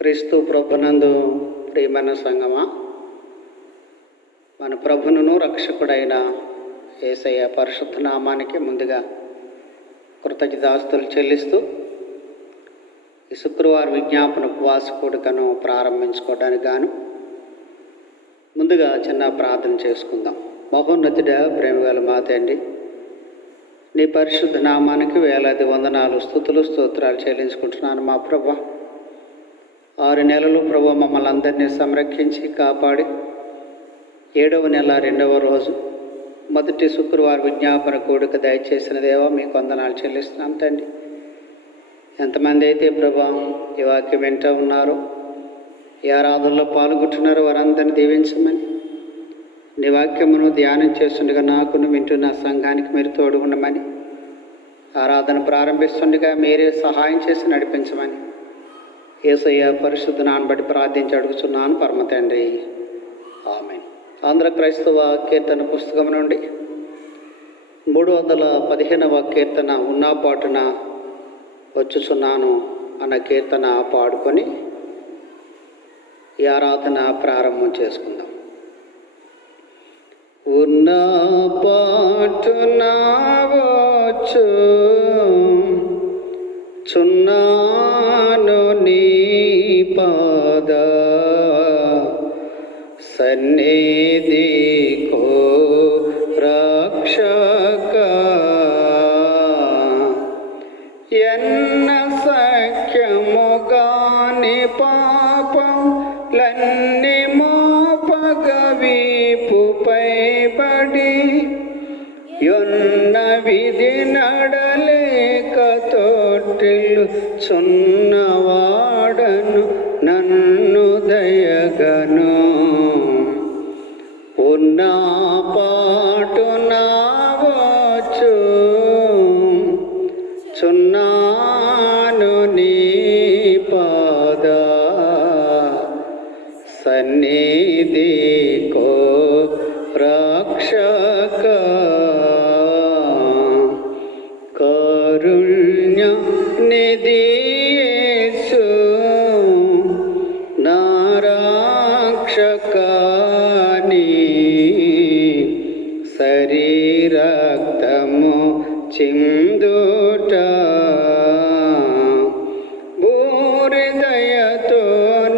క్రీస్తు ప్రభునందు ప్రియమైన సంగమా, మన ప్రభువును రక్షకుడైన యేసయ్య పరిశుద్ధ నామానికి ముందుగా కృతజ్ఞతాస్తులు చెల్లిస్తూ ఈ శుక్రవారం విజ్ఞాపన ఉపవాస కూడికను ప్రారంభించుకోవడానికి గాను ముందుగా చిన్న ప్రార్థన చేసుకుందాం. మహోన్నతుడ, ప్రేమగల మా తండ్రి, నీ పరిశుద్ధ నామానికి వేలాది వందనాలు, స్తుతులు, స్తోత్రాలు చెల్లించుకుంటున్నాను. మా ప్రభు 6 నెలలు ప్రభు మమ్మల్ని అందరినీ సంరక్షించి కాపాడి 7వ నెల 2వ రోజు మొదటి శుక్రవారం విజ్ఞాపన కూడిక దయచేసిన దేవా మీకు వందనాలు చెల్లిస్తున్నాం తండ్రి. ఎంతమంది అయితే ప్రభు ఈ వాక్యం వింటూ ఉన్నారో, ఈ ఆరాధనలో పాల్గొంటున్నారో వారందరినీ దీవించమని, నీ వాక్యమును ధ్యానం చేస్తుండగా నాకును వింటున్న సంఘానికి మీరు తోడుగుండమని, ఆరాధన ప్రారంభిస్తుండగా మీరే సహాయం చేసి నడిపించమని యేసయ్య పరిశుద్ధ నామమును బట్టి ప్రార్థించి అడుగుతున్నాను పరమ తండ్రి, ఆమేన్. ఆంధ్ర క్రైస్తవ కీర్తన పుస్తకం నుండి 315వ కీర్తన ఉన్నా పాటున వచ్చుచున్నాను అన్న కీర్తన పాడుకొని ఈ ఆరాధన ప్రారంభం చేసుకుందాం. ఉన్నా పాటున వచ్చు చున్నాను నీ పాద సన్నిధికో రక్షక, ఎన్న సఖ్యముగాని పాపం లన్ని మోపగ వీపుపై పడి యొన్న విధి నడలేక తోటిల్లు చున్నవాడను నన్ను దయగను. ఉన్నా పాటున వచ్చు చున్నాను నీ పాద సన్నిధికో రక్షక, కారుణ్య నిధి యేసు నా రక్షక, నీ శరీరక్తము చిందుట భూరిదయతో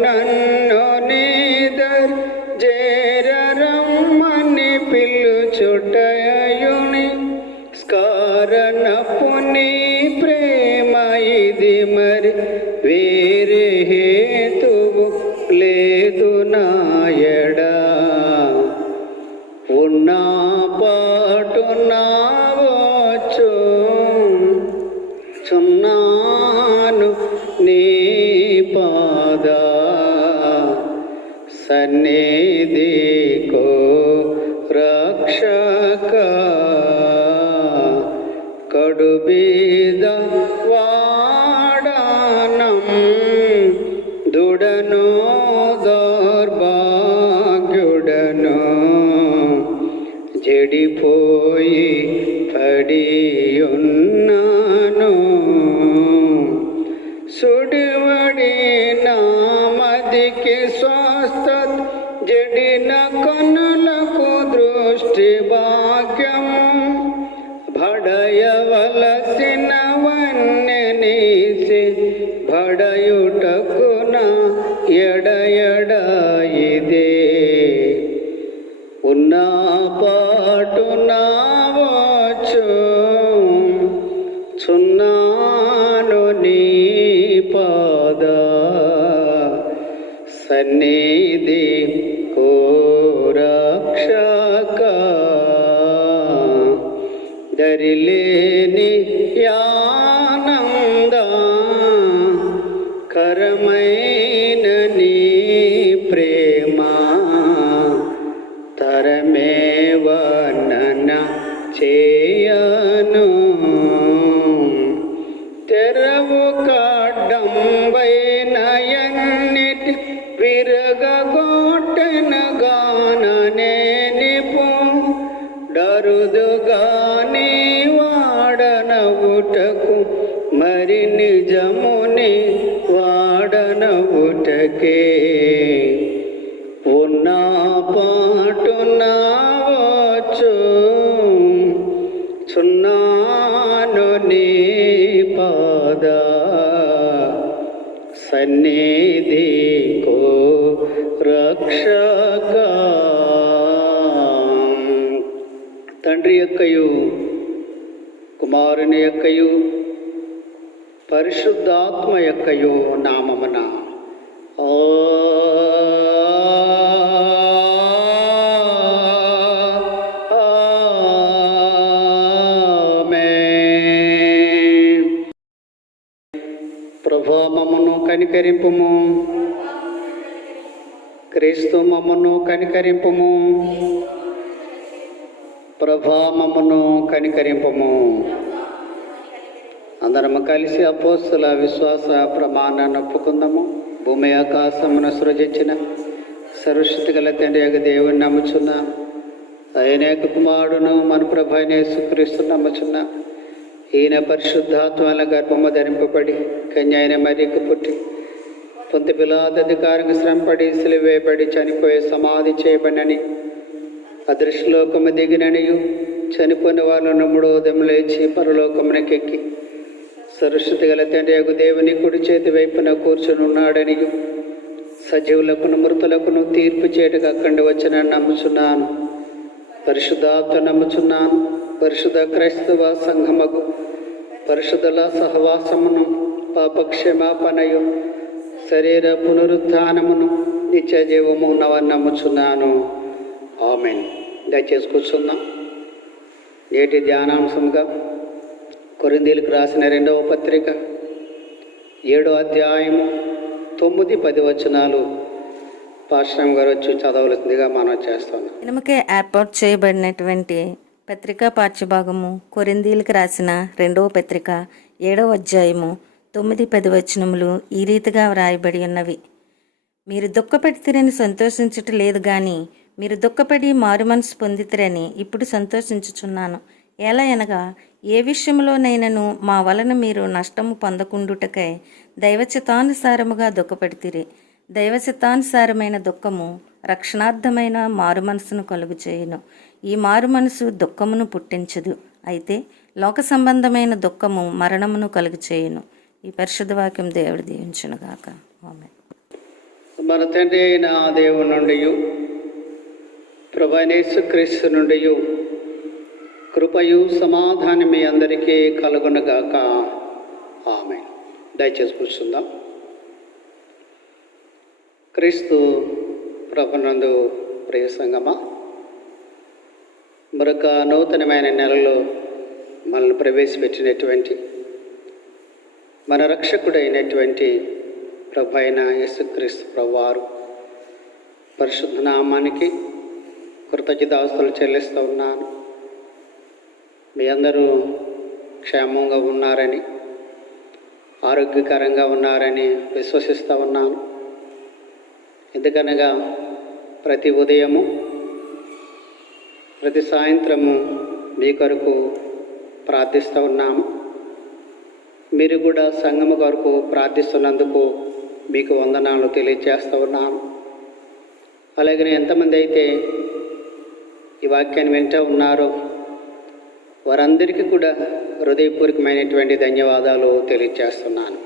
నన్ను నీదర్ జేరరమ్మని పిలుచుటయుని స్కారణపు నీ ప్రేమ ఇది మరి వేరే హేతువు లేదు నాయడా. ఉన్నా పాటున వచ్చు చున్నాను నీ పాద సన్నిధికో రక్షక, కడుబీద వాడనం దుడను దౌర్భాగ్యుడను చెడిపోయి పడియున్నాను. సుడివడి నామదికి స్వస్థత జడిన కన్నులకు దృష్టి భాగ్యము భడయవలసిన వన్నెనీసి భడయుటకున ఎడయడ ఇదే. ఉన్నా పాటున వచ్చు చున్నాను నీ పాద సన్నిధికో రక్షక, దరిలేని ఆనంద కరమైన నీ ప్రేమ తరమే వర్ణన చేయను. తెరవు కాడ్డంబైన ఎన్నిటి విరగగొట్టెన గాననే నిపు డరుదుగా నీ వాడనవుటకు మరి నిజముని వాడనవు కొరకే ఉన్న పాటున వచ్చు చున్నాను నీ పాద సన్నిధికో రక్షక. తండ్రి యొక్కయు కుమారుని యొక్కయు పరిశుద్ధాత్మ యొక్కయు నామమున ప్రభు మమ్మను కనికరింపుము. క్రీస్తు మమ్మను కనికరింపుము. ప్రభు మమ్మను కనికరింపుము. అందరము కలిసి అపోస్తుల విశ్వాస ప్రమాణాన్ని ఒప్పుకుందాము. భూమి ఆకాశమును సృజించిన సర్వశక్తి గల తండ్రి యొక్క దేవుని నమ్ముచున్నా, ఆయన యొక్క కుమారుడును మన ప్రభు అయిన యేసుక్రీస్తు నమ్ముచున్నా. ఈయన పరిశుద్ధాత్మల గర్భము ధరింపబడి కన్య అయిన మరియకు పుట్టి పొంతి పిలాతు అధికారికి శ్రమపడి సిలువేయబడి చనిపోయి సమాధి చేయబడినని అదృశ్యలోకము దిగిననియు చనిపోయిన వాళ్ళను మూడో ఉదయం లేచి పరలోకమునకెక్కి సరస్వతి గల తండ్రి యొక్క దేవుని కుడి చేతి వైపున కూర్చుని ఉన్నాడనియు సజీవులకును మృతులకును తీర్పు చేయటకు అక్కడి వచ్చిన నమ్ముచున్నాను. పరిశుద్ధాత్మ నమ్ముచున్నాను. పరిశుద్ధ క్రైస్తవ సంఘముకు పరిశుద్ధుల సహవాసమును పాపక్షమాపణయు శరీర పునరుత్థానమును నిత్య జీవము ఉన్నవని నమ్ముచున్నాను. ఆమేన్. దయచేసి కూర్చున్నాం. నేటి ధ్యానాంశంగా కొరింథీయులకు రాసిన 2వ పత్రిక 7వ అధ్యాయము 9-10 వచనాలు పాస్టర్ గారు వచ్చి చదవలసిందిగా మనం చేస్తున్నాం. ఇనమకే ఏర్పాటు చేయబడినటువంటి పత్రికా పాఠ్యభాగము కొరింథీయులకు రాసిన 2వ పత్రిక 7వ అధ్యాయము 9-10 వచనములు ఈ రీతిగా వ్రాయబడి ఉన్నవి. మీరు దుఃఖపడితిరని సంతోషించుట లేదు గాని మీరు దుఃఖపడి మారు మనసు పొందితిరని ఇప్పుడు సంతోషించుచున్నాను. ఎలా అనగా ఏ విషయంలోనైనను మా వలన మీరు నష్టము పొందకుండుటకై దైవచిత్తానుసారముగా దుఃఖపడితిరి. దైవచిత్తానుసారమైన దుఃఖము రక్షణార్థమైన మారు మనసును కలుగు చేయును. ఈ మారు మనసు దుఃఖమును పుట్టించదు, అయితే లోక సంబంధమైన దుఃఖము మరణమును కలుగు చేయును. ఈ పరిశుద్ధ వాక్యం దేవుడు దీవించునుగాక. ఆమేన్. మన తండ్రి అయిన దేవుని నుండి ప్రభు అయిన యేసుక్రీస్తు నుండి కృపయు సమాధానం మీ అందరికీ కలుగునుగాక. ఆమేన్. దయచేసి కూర్చుందాం. క్రీస్తు ప్రభునందు ప్రియ సంగమా, మరొక నూతనమైన నెలలో మనల్ని ప్రవేశపెట్టినటువంటి మన రక్షకుడైనటువంటి ప్రభు అయిన యేసుక్రీస్తు ప్రభువారు పరిశుద్ధ నామానికి కృతజ్ఞతాస్తుతులు చెల్లిస్తూ ఉన్నాను. మీ అందరూ క్షేమంగా ఉన్నారని, ఆరోగ్యకరంగా ఉన్నారని విశ్వసిస్తూ ఉన్నాను. ఎందుకనగా ప్రతి ఉదయము ప్రతి సాయంత్రము మీ కొరకు ప్రార్థిస్తూ ఉన్నాము. మీరు కూడా సంఘము కొరకు ప్రార్థిస్తున్నందుకు మీకు వందనాలు తెలియజేస్తూ ఉన్నాను. అలాగే ఎంతమంది అయితే ఈ వాక్యాన్ని వింటూ ఉన్నారో వారందరికీ కూడా హృదయపూర్వకమైనటువంటి ధన్యవాదాలు తెలియజేస్తున్నాను.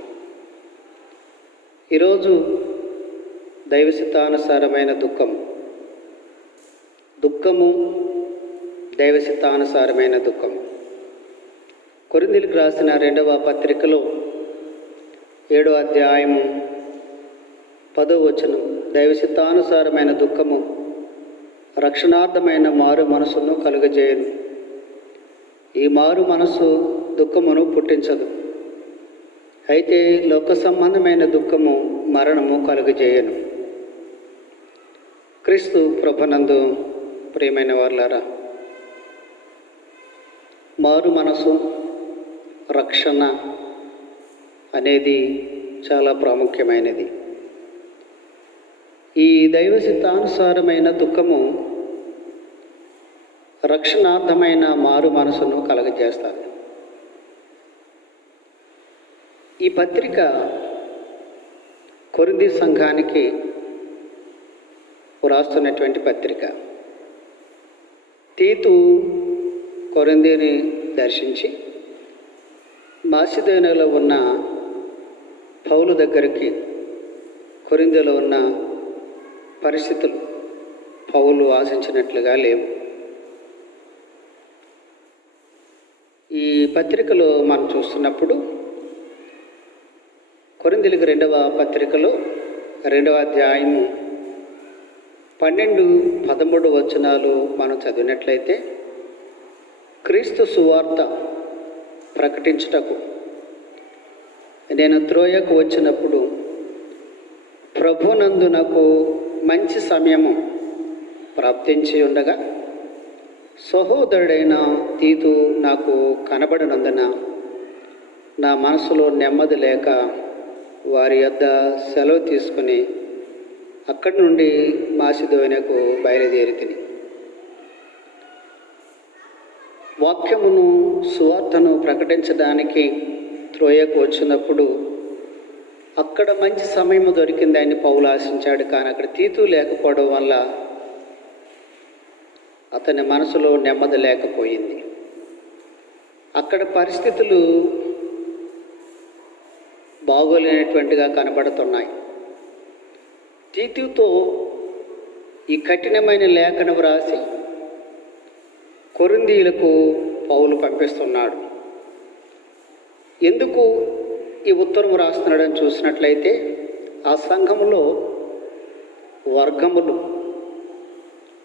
ఈరోజు దైవచిత్తానుసారమైన దుఃఖము దైవచిత్తానుసారమైన దుఃఖం. కొరింథీయులకు రాసిన 2వ పత్రికలో 7వ అధ్యాయము 10వ వచనం, దైవచిత్తానుసారమైన దుఃఖము రక్షణార్థమైన మారు మనసును కలుగజేయను. ఈ మారు మనసు దుఃఖమును పుట్టించదు, అయితే లోక సంబంధమైన దుఃఖము మరణము కలుగజేయను. క్రీస్తు ప్రభునందు ప్రియమైన వారులారా, మారు మనసు రక్షణ అనేది చాలా ప్రాముఖ్యమైనది. ఈ దైవ చిత్తానుసారమైన దుఃఖము రక్షణార్థమైన మారు మనసును కలగజేస్తారు. ఈ పత్రిక కొరింథీ సంఘానికి వ్రాస్తున్నటువంటి పత్రిక. తీతు కొరింథీని దర్శించి మాసిదోనియాలో ఉన్న పౌలు దగ్గరికి కొరింథీలో ఉన్న పరిస్థితులు పౌలు ఆశించినట్లుగా లేవు. ఈ పత్రికలో మనం చూస్తున్నప్పుడు కొరింథీయులకు 2వ పత్రికలో 2వ అధ్యాయము 12-13 వచనాలు మనం చదివినట్లయితే, క్రీస్తు సువార్త ప్రకటించుటకు నేను త్రోయకు వచ్చినప్పుడు ప్రభునందు నాకు మంచి సమయము ప్రాప్తించి ఉండగా సహోదరుడైన తీతు నాకు కనబడినందున నా మనసులో నెమ్మది లేక వారి యొద్ద సెలవు తీసుకుని అక్కడి నుండి మాసిదోనియాకు బయలుదేరితిని. వాక్యమును సువార్తను ప్రకటించడానికి త్రోయకు వచ్చినప్పుడు అక్కడ మంచి సమయం దొరికింది అని పౌలు ఆశించాడు. కానీ అక్కడ తీతు లేకపోవడం వల్ల అతని మనసులో నెమ్మది లేకపోయింది. అక్కడ పరిస్థితులు బాగోలేనటువంటిగా కనబడుతున్నాయి. తీతుతో ఈ కఠినమైన లేఖనం రాసి కొరింథీయులకు పౌలు పంపిస్తున్నాడు. ఎందుకు ఈ ఉత్తరం రాస్తున్నాడని చూసినట్లయితే, ఆ సంఘములో వర్గములు,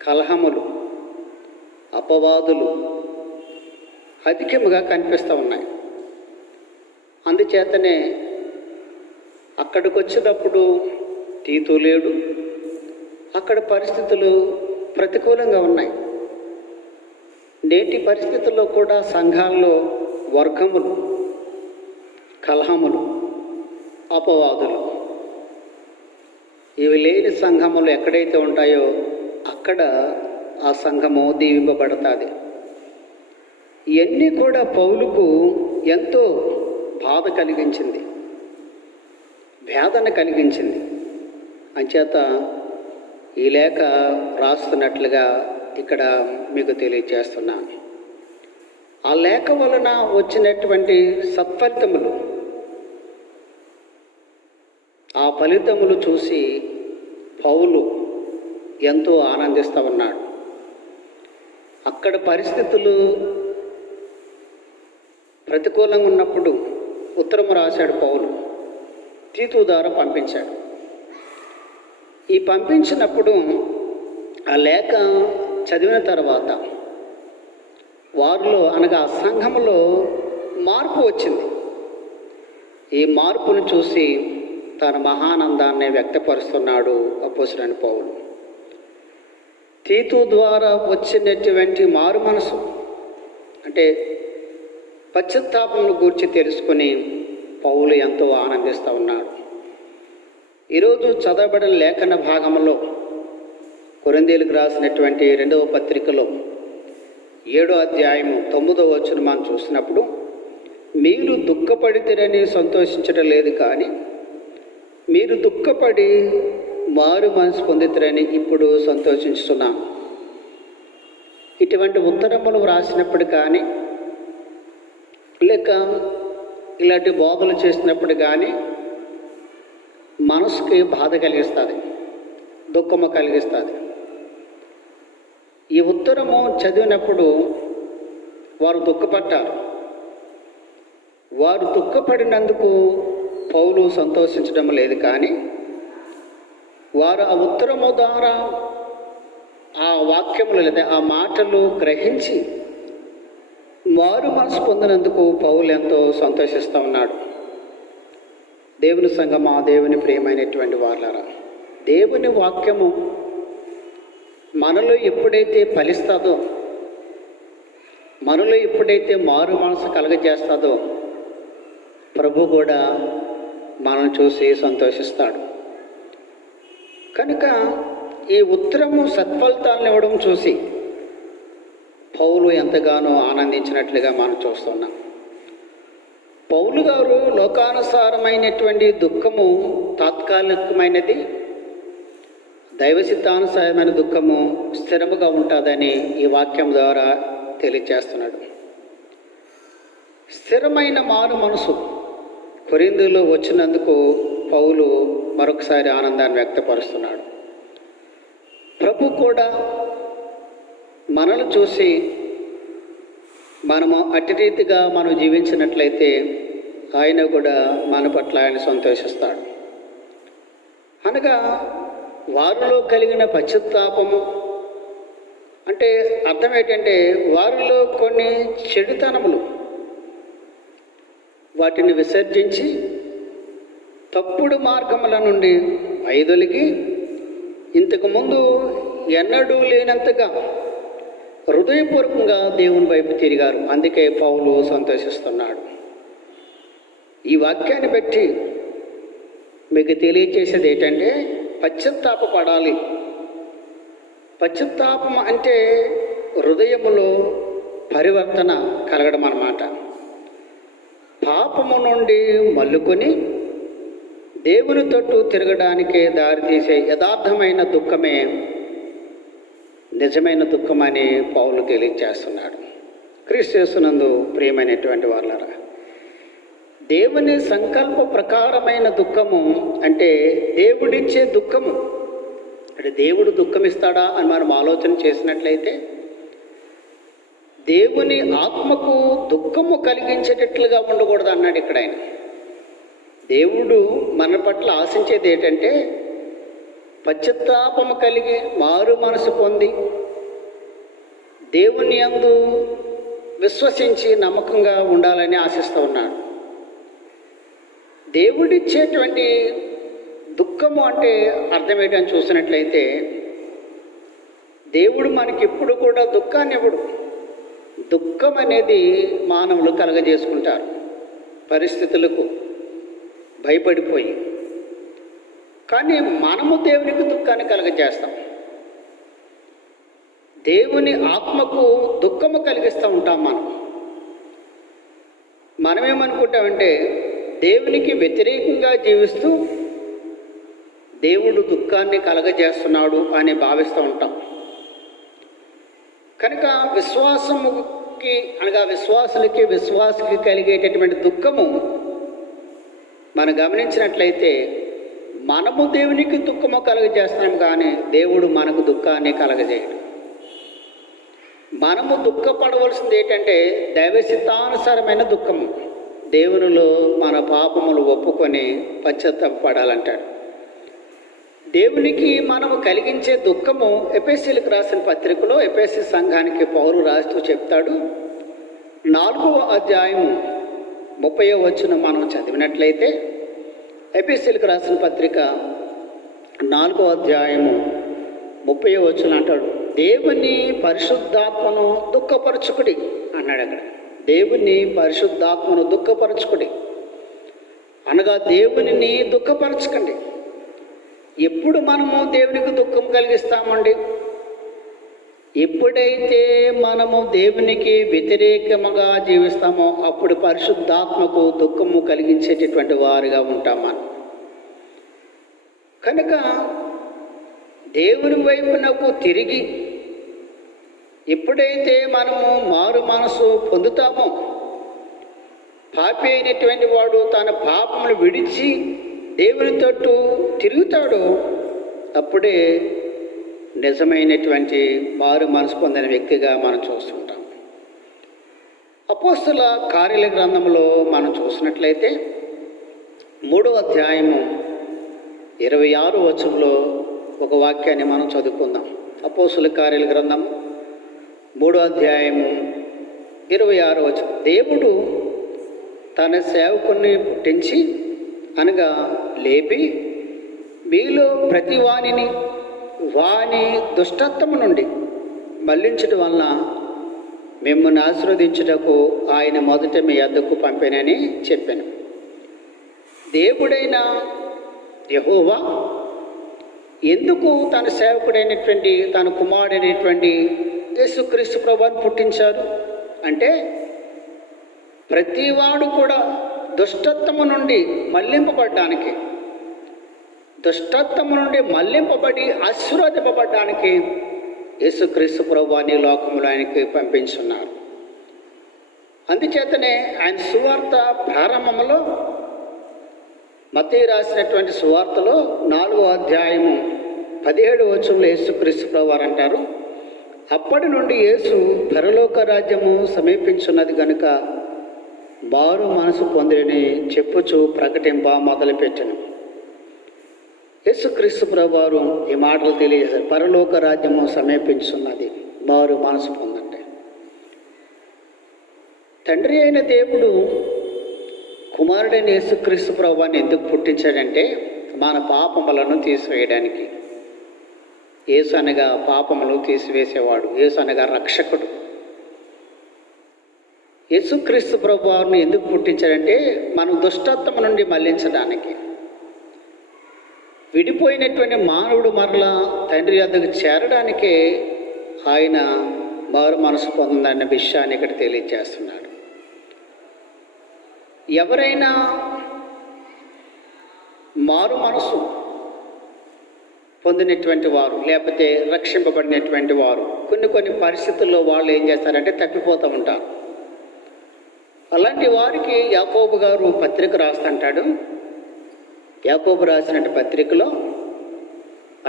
కలహములు, అపవాదులు అధికముగా కనిపిస్తూ ఉన్నాయి. అందుచేతనే అక్కడికి వచ్చినప్పుడు తీతు లేడు, అక్కడ పరిస్థితులు ప్రతికూలంగా ఉన్నాయి. నేటి పరిస్థితుల్లో కూడా సంఘాల్లో వర్గములు, కలహములు, అపవాదులు ఇవి లేని సంఘములు ఎక్కడైతే ఉంటాయో అక్కడ ఆ సంఘము దీవింపబడుతుంది. ఇవన్నీ కూడా పౌలుకు ఎంతో బాధ కలిగించింది, వేదన కలిగించింది. అంచేత ఈ లేఖ రాస్తున్నట్లుగా ఇక్కడ మీకు తెలియజేస్తున్నాను. ఆ లేఖ వలన వచ్చినటువంటి సత్ఫలితములు, ఆ ఫలితములు చూసి పౌలు ఎంతో ఆనందిస్తూ ఉన్నాడు. అక్కడ పరిస్థితులు ప్రతికూలంగా ఉన్నప్పుడు ఉత్తరం రాశాడు పౌలు, తీతు ద్వారా పంపించాడు. ఈ పంపించినప్పుడు ఆ లేఖ చదివిన తర్వాత వారిలో అనగా ఆ సంఘములో మార్పు వచ్చింది. ఈ మార్పును చూసి తన మహానందాన్ని వ్యక్తపరుస్తున్నాడు అపోస్తలుడైన పౌలు. తీతు ద్వారా వచ్చినటువంటి మారు మనసు అంటే పశ్చాత్తాపమును గూర్చి తెలుసుకుని పౌలు ఎంతో ఆనందిస్తూ ఉన్నాడు. ఈరోజు చదవబడిన లేఖన భాగంలో కొరింథీయులకు రాసినటువంటి 2వ పత్రికలో 7వ అధ్యాయము 9వ వచనం మనం చూసినప్పుడు, మీరు దుఃఖపడితేరని సంతోషించడం లేదు, కానీ మీరు దుఃఖపడి మారు మనసు పొందితేరని ఇప్పుడు సంతోషిస్తున్నాం. ఇటువంటి ఉత్తరములు వ్రాసినప్పుడు కానీ లేక ఇలాంటి బోధలు చేసినప్పుడు కానీ మనసుకి బాధ కలిగిస్తుంది, దుఃఖము కలిగిస్తుంది. ఈ ఉత్తరము చదివినప్పుడు వారు దుఃఖపడ్డారు. వారు దుఃఖపడినందుకు పౌలు సంతోషించడం లేదు, కానీ వారు ఆ ఉత్తరము ద్వారా ఆ వాక్యములు లేదా ఆ మాటలు గ్రహించి మారు మనసు పొందినందుకు పౌలు ఎంతో సంతోషిస్తూ ఉన్నాడు. దేవుని సంఘమా, దేవుని ప్రియమైనటువంటి వారలారా, దేవుని వాక్యము మనలో ఎప్పుడైతే ఫలిస్తుందో, మనలో ఎప్పుడైతే మారు మనసు కలగజేస్తుందో, ప్రభు కూడా మనం చూసి సంతోషిస్తాడు. కనుక ఈ ఉత్తరము సత్ఫలితాలను ఇవ్వడం చూసి పౌలు ఎంతగానో ఆనందించినట్లుగా మనం చూస్తున్నాం. పౌలు గారు లోకానుసారమైనటువంటి దుఃఖము తాత్కాలికమైనది, దైవ సిద్ధానుసారమైన దుఃఖము స్థిరముగా ఉంటుందని ఈ వాక్యం ద్వారా తెలియజేస్తున్నాడు. స్థిరమైన మారు మనసు కొరింథీలో వచ్చినందుకు పౌలు మరొకసారి ఆనందాన్ని వ్యక్తపరుస్తున్నాడు. ప్రభు కూడా మనల్ని చూసి మనము అట్టి రీతిగా మనం జీవించినట్లయితే ఆయన కూడా మన పట్ల ఆయన సంతోషిస్తాడు. అనగా వారిలో కలిగిన పశ్చాత్తాపము అంటే అర్థం ఏంటంటే వారిలో కొన్ని చెడుతనములు వాటిని విసర్జించి తప్పుడు మార్గముల నుండి వైదొలిగి ఇంతకుముందు ఎన్నడూ లేనంతగా హృదయపూర్వకంగా దేవుని వైపు తిరిగారు. అందుకే పౌలు సంతోషిస్తున్నాడు. ఈ వాక్యాన్ని బట్టి మీకు తెలియచేసేది ఏంటంటే పశ్చాత్తాపపడాలి. పశ్చాత్తాపం అంటే హృదయములో పరివర్తన కలగడం అన్నమాట. పాపము నుండి మల్లుకొని దేవుని తట్టు తిరగడానికే దారితీసే యథార్థమైన దుఃఖమే నిజమైన దుఃఖమని పౌలు తెలియజేస్తున్నాడు. క్రీస్తు యేసునందు ప్రియమైనటువంటి వాళ్ళరా, దేవుని సంకల్ప ప్రకారమైన దుఃఖము అంటే దేవుడిచ్చే దుఃఖము. అంటే దేవుడు దుఃఖం ఇస్తాడా అని మనం ఆలోచన చేసినట్లయితే దేవుని ఆత్మకు దుఃఖము కలిగించేటట్లుగా ఉండకూడదు అన్నాడు ఇక్కడ ఆయన. దేవుడు మన పట్ల ఆశించేది ఏంటంటే పశ్చాత్తాపము కలిగి మారు మనసు పొంది దేవుని యందు విశ్వసించి నమ్మకంగా ఉండాలని ఆశిస్తూ ఉన్నాడు. దేవుడిచ్చేటువంటి దుఃఖము అంటే అర్థం ఏంటని చూసినట్లయితే దేవుడు మనకి ఎప్పుడు కూడా దుఃఖాన్ని ఇవ్వడు. దుఃఖం అనేది మానవులు కలగజేసుకుంటారు పరిస్థితులకు భయపడిపోయి. కానీ మనము దేవునికి దుఃఖాన్ని కలగజేస్తాం. దేవుని ఆత్మకు దుఃఖము కలిగిస్తూ ఉంటాం. మనమేమనుకుంటామంటే దేవునికి వ్యతిరేకంగా జీవిస్తూ దేవుడు దుఃఖాన్ని కలగజేస్తున్నాడు అని భావిస్తూ ఉంటాం. కనుక విశ్వాసముకి అనగా విశ్వాసులకి కలిగేటటువంటి దుఃఖము మనం గమనించినట్లయితే మనము దేవునికి దుఃఖము కలగజేస్తున్నాం, కానీ దేవుడు మనకు దుఃఖాన్ని కలగజేయడు. మనము దుఃఖపడవలసింది ఏంటంటే దైవసిద్ధానుసారమైన దుఃఖము. దేవునిలో మన పాపములు ఒప్పుకొని పశ్చాత్తాపడాలంటాడు. దేవునికి మనము కలిగించే దుఃఖము ఎఫెసీయులకు రాసిన పత్రికలో ఎఫెసీ సంఘానికి పౌలు రాస్తూ చెప్తాడు. 4వ అధ్యాయము 30వ వచనం మనం చదివినట్లయితే ఎఫెసీయులకు రాసిన పత్రిక 4వ అధ్యాయము 30వ వచనం అంటాడు, దేవుని పరిశుద్ధాత్మను దుఃఖపరచుకుడి అన్నాడు. అక్కడ దేవుని పరిశుద్ధాత్మను దుఃఖపరచుకుడి అనగా దేవునిని దుఃఖపరచకండి. ఎప్పుడు మనము దేవునికి దుఃఖం కలిగిస్తామండి? ఎప్పుడైతే మనము దేవునికి వ్యతిరేకముగా జీవిస్తామో అప్పుడు పరిశుద్ధాత్మకు దుఃఖము కలిగించేటటువంటి వారుగా ఉంటాం మనం. కనుక దేవుని వైపునకు తిరిగి ఎప్పుడైతే మనము మారు మనసు పొందుతామో, పాపి అయినటువంటి వాడు తన పాపమును విడిచి దేవుని తట్టు తిరుగుతాడో అప్పుడే నిజమైనటువంటి మారు మనసు పొందిన వ్యక్తిగా మనం చూస్తుంటాం. అపోస్తల కార్యాల గ్రంథంలో మనం చూసినట్లయితే 3వ అధ్యాయము 26వ వచనంలో ఒక వాక్యాన్ని మనం చదువుకుందాం. అపోస్తల కార్యాల గ్రంథం 3వ అధ్యాయము 26వ వచనం, దేవుడు తన సేవకుని పుట్టించి అనగా లేపి మీలో ప్రతి వానిని వాని దుష్టత్వము నుండి మళ్లించడం వలన మిమ్మల్ని ఆశీర్వదించుటకు ఆయన మొదట మీ యొద్దకు పంపానని చెప్పాను. దేవుడైన యెహోవా ఎందుకు తన సేవకుడైనటువంటి తన కుమారుడైనటువంటి యేసుక్రీస్తు ప్రభువుని పుట్టించారు అంటే ప్రతివాడు కూడా దుష్టత్వము నుండి మళ్లింపబడ్డానికి, దుష్టత్వము నుండి మళ్లింపబడి ఆశీర్వదింపబడ్డానికి యేసుక్రీస్తు ప్రభువాన్ని లోకంలో ఆయనకి పంపించున్నారు. అందుచేతనే ఆయన సువార్త ప్రారంభంలో మత్తయి రాసినటువంటి సువార్తలో 4వ అధ్యాయము 17వ వచనంలో యేసుక్రీస్తు ప్రభువారు అంటారు, అప్పటి నుండి యేసు పరలోక రాజ్యము సమీపించున్నది గనుక మారు మనసు పొందిని చెప్పుచు ప్రకటింప మొదలుపెట్టెను. యేసుక్రీస్తు ప్రభువారు ఈ మాటలు తెలియజేశారు. పరలోక రాజ్యము సమీపించున్నది, మారు మనసు పొందండి. తండ్రి అయిన దేవుడు కుమారుడైన యేసుక్రీస్తు ప్రభువాన్ని ఎందుకు పుట్టించాడంటే మన పాపములను తీసివేయడానికి. యేసు అనగా పాపములు తీసివేసేవాడు, యేసు అనగా రక్షకుడు. యేసుక్రీస్తు ప్రభువారిని ఎందుకు పుట్టించాడంటే మనం దుష్టత్వం నుండి మళ్లించడానికి. విడిపోయినటువంటి మానవుడు మరలా తండ్రి వద్దకు చేరడానికే ఆయన మారు మనసు పొందన్న విషయాన్ని ఇక్కడ తెలియజేస్తున్నాడు. ఎవరైనా మారు మనసు పొందినటువంటి వారు లేకపోతే రక్షింపబడినటువంటి వారు కొన్ని పరిస్థితుల్లో వాళ్ళు ఏం చేస్తారంటే తప్పిపోతూ ఉంటారు. అలాంటి వారికి యాకోబు గారు పత్రిక రాస్తుంటాడు. యాకోబు రాసినటువంటి పత్రికలో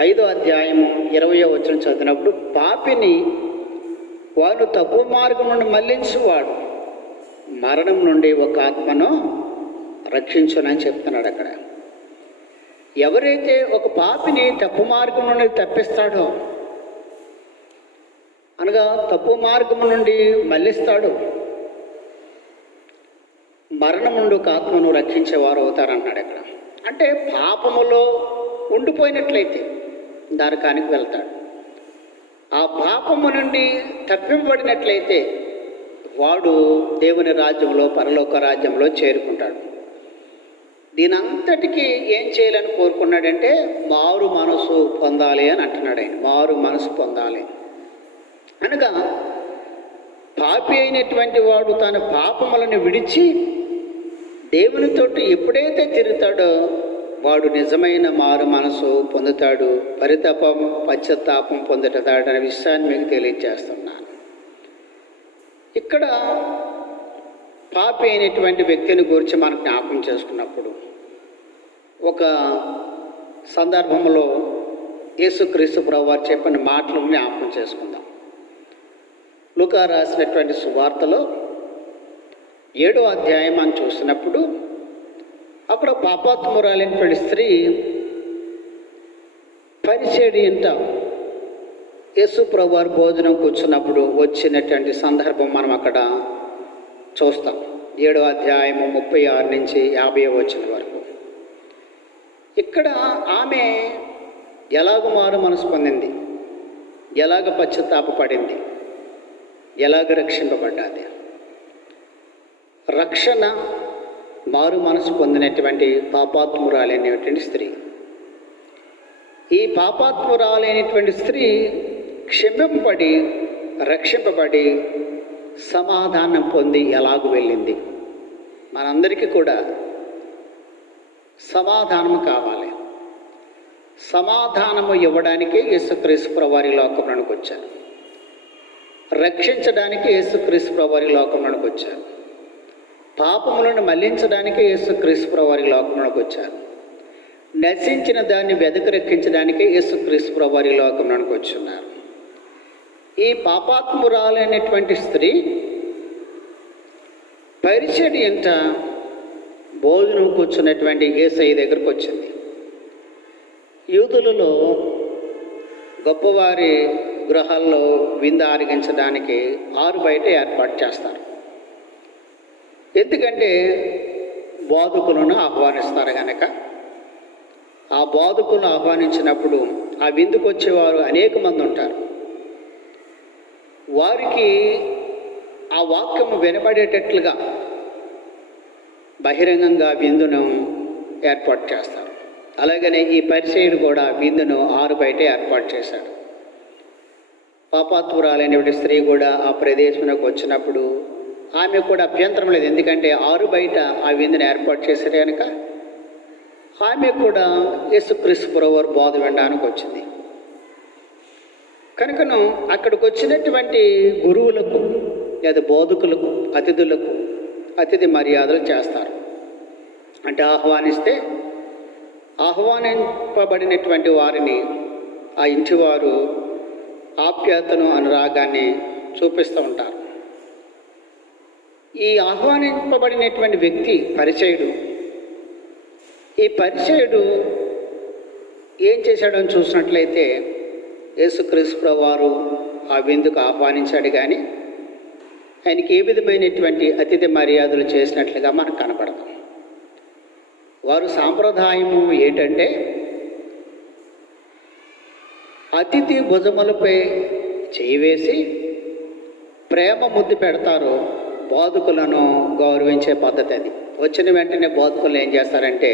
5వ అధ్యాయము 20వ వచనం చదివినప్పుడు, పాపిని వారు తప్పు మార్గం నుండి మళ్లించువాడు మరణం నుండి ఒక ఆత్మను రక్షించునని చెప్తున్నాడు. అక్కడ ఎవరైతే ఒక పాపిని తప్పు మార్గం నుండి తప్పిస్తాడో అనగా తప్పు మార్గం నుండి మళ్ళిస్తాడో మరణం నుండి ఒక ఆత్మను రక్షించేవారు అవుతారన్నాడు. అక్కడ అంటే పాపములో ఉండిపోయినట్లయితే నరకానికి వెళ్తాడు. ఆ పాపము నుండి తప్పింపబడినట్లయితే వాడు దేవుని రాజ్యంలో, పరలోక రాజ్యంలో చేరుకుంటాడు. దీని అంతటికీ ఏం చేయాలని కోరుకున్నాడంటే మారు మనసు పొందాలి అని అంటున్నాడు ఆయన. మారు మనసు పొందాలి అనగా పాపి అయినటువంటి వాడు తన పాపములను విడిచి దేవునితోటి ఎప్పుడైతే తిరుగుతాడో వాడు నిజమైన మారు మనసు పొందుతాడు, పరితాపం పశ్చాత్తాపం పొందుతాడు అనే విషయాన్ని మీకు తెలియజేస్తున్నాను. ఇక్కడ పాపి అయినటువంటి వ్యక్తిని గురించి మనం జ్ఞాపకం చేసుకున్నప్పుడు ఒక సందర్భంలో యేసుక్రీస్తు ప్రభువారు చెప్పిన మాటలు జ్ఞాపకం చేసుకుందాం. లూకా రాసినటువంటి సువార్తలో 7వ అధ్యాయం అని చూసినప్పుడు అక్కడ పాపాత్మురాలైనటువంటి స్త్రీ పరిచర్య ఇంట యేసు ప్రభువారు భోజనం కూర్చున్నప్పుడు వచ్చినటువంటి సందర్భం మనం అక్కడ చూస్తాం. 7వ అధ్యాయము 36 నుంచి 50వ వచనం వరకు. ఇక్కడ ఆమె ఎలాగ మారు మనసు పొందింది, ఎలాగ పశ్చాత్తాపపడింది, ఎలాగ రక్షింపబడ్డాది. రక్షణ మారు మనసు పొందినటువంటి పాపాత్మురాలైనటువంటి స్త్రీ. ఈ పాపాత్మురాలైనటువంటి స్త్రీ క్షమింపబడి రక్షింపబడి సమాధానం పొంది ఎలాగూ వెళ్ళింది. మనందరికీ కూడా సమాధానము కావాలి. సమాధానము ఇవ్వడానికి యేసుక్రీస్తు ప్రభువారు లోకంలోనికి వచ్చారు. రక్షించడానికి యేసుక్రీస్తు ప్రభువారు లోకంలోనికి వచ్చారు. పాపములను మళ్లించడానికి యేసుక్రీస్తు ప్రభువారు లోకంలోనికి వచ్చారు. నశించిన దాన్ని వెదకరెక్కించడానికి యేసుక్రీస్తు ప్రభువారు లోకంలోనికి వచ్చున్నారు. ఈ పాపాత్మురాలైనటువంటి స్త్రీ పరిచర్య ఇంట భోజనం కూర్చున్నటువంటి యేసయ్య దగ్గరకు వచ్చింది. యూదులలో గొప్పవారి గృహాల్లో విందు ఆరగించడానికి ఆరుబయట ఏర్పాటు చేస్తారు. ఎందుకంటే బోధకులను ఆహ్వానిస్తారు కనుక. ఆ బోధకులను ఆహ్వానించినప్పుడు ఆ విందుకు వచ్చేవారు అనేక మంది ఉంటారు. వారికి ఆ వాక్యము వినబడేటట్లుగా బహిరంగంగా విందును ఏర్పాటు చేస్తారు. అలాగనే ఈ పరిచయుడు కూడా విందును ఆరుబయట ఏర్పాటు చేశాడు. పాపాత్మురాలైనటువంటి స్త్రీ కూడా ఆ ప్రదేశంలోకి వచ్చినప్పుడు ఆమె కూడా అభ్యంతరం లేదు, ఎందుకంటే ఆరు బయట ఆ విందుని ఏర్పాటు చేశారు కనుక ఆమె కూడా యేసుక్రీస్తు ప్రభువారి బోధ వినడానికి వచ్చింది. కనుకను అక్కడికి వచ్చినటువంటి గురువులకు లేదా బోధకులకు అతిథులకు అతిథి మర్యాదలు చేస్తారు. అంటే ఆహ్వానిస్తే ఆహ్వానింపబడినటువంటి వారిని ఆ ఇంటి వారు ఆప్యాయతను అనురాగాన్ని చూపిస్తూ ఉంటారు. ఈ ఆహ్వానింపబడినటువంటి వ్యక్తి పరిచయుడు. ఈ పరిచయుడు ఏం చేశాడని చూసినట్లయితే యేసుక్రీస్తు ప్రభువారు ఆ విందుకు ఆహ్వానించాడు, కానీ ఆయనకి ఏ విధమైనటువంటి అతిథి మర్యాదలు చేసినట్లుగా మనకు కనపడదు. వారు సాంప్రదాయము ఏంటంటే అతిథి భుజములపై చేయి వేసి ప్రేమ ముద్దు పెడతారు. బోధకులను గౌరవించే పద్ధతి అది. వచ్చిన వెంటనే బోధకులు ఏం చేస్తారంటే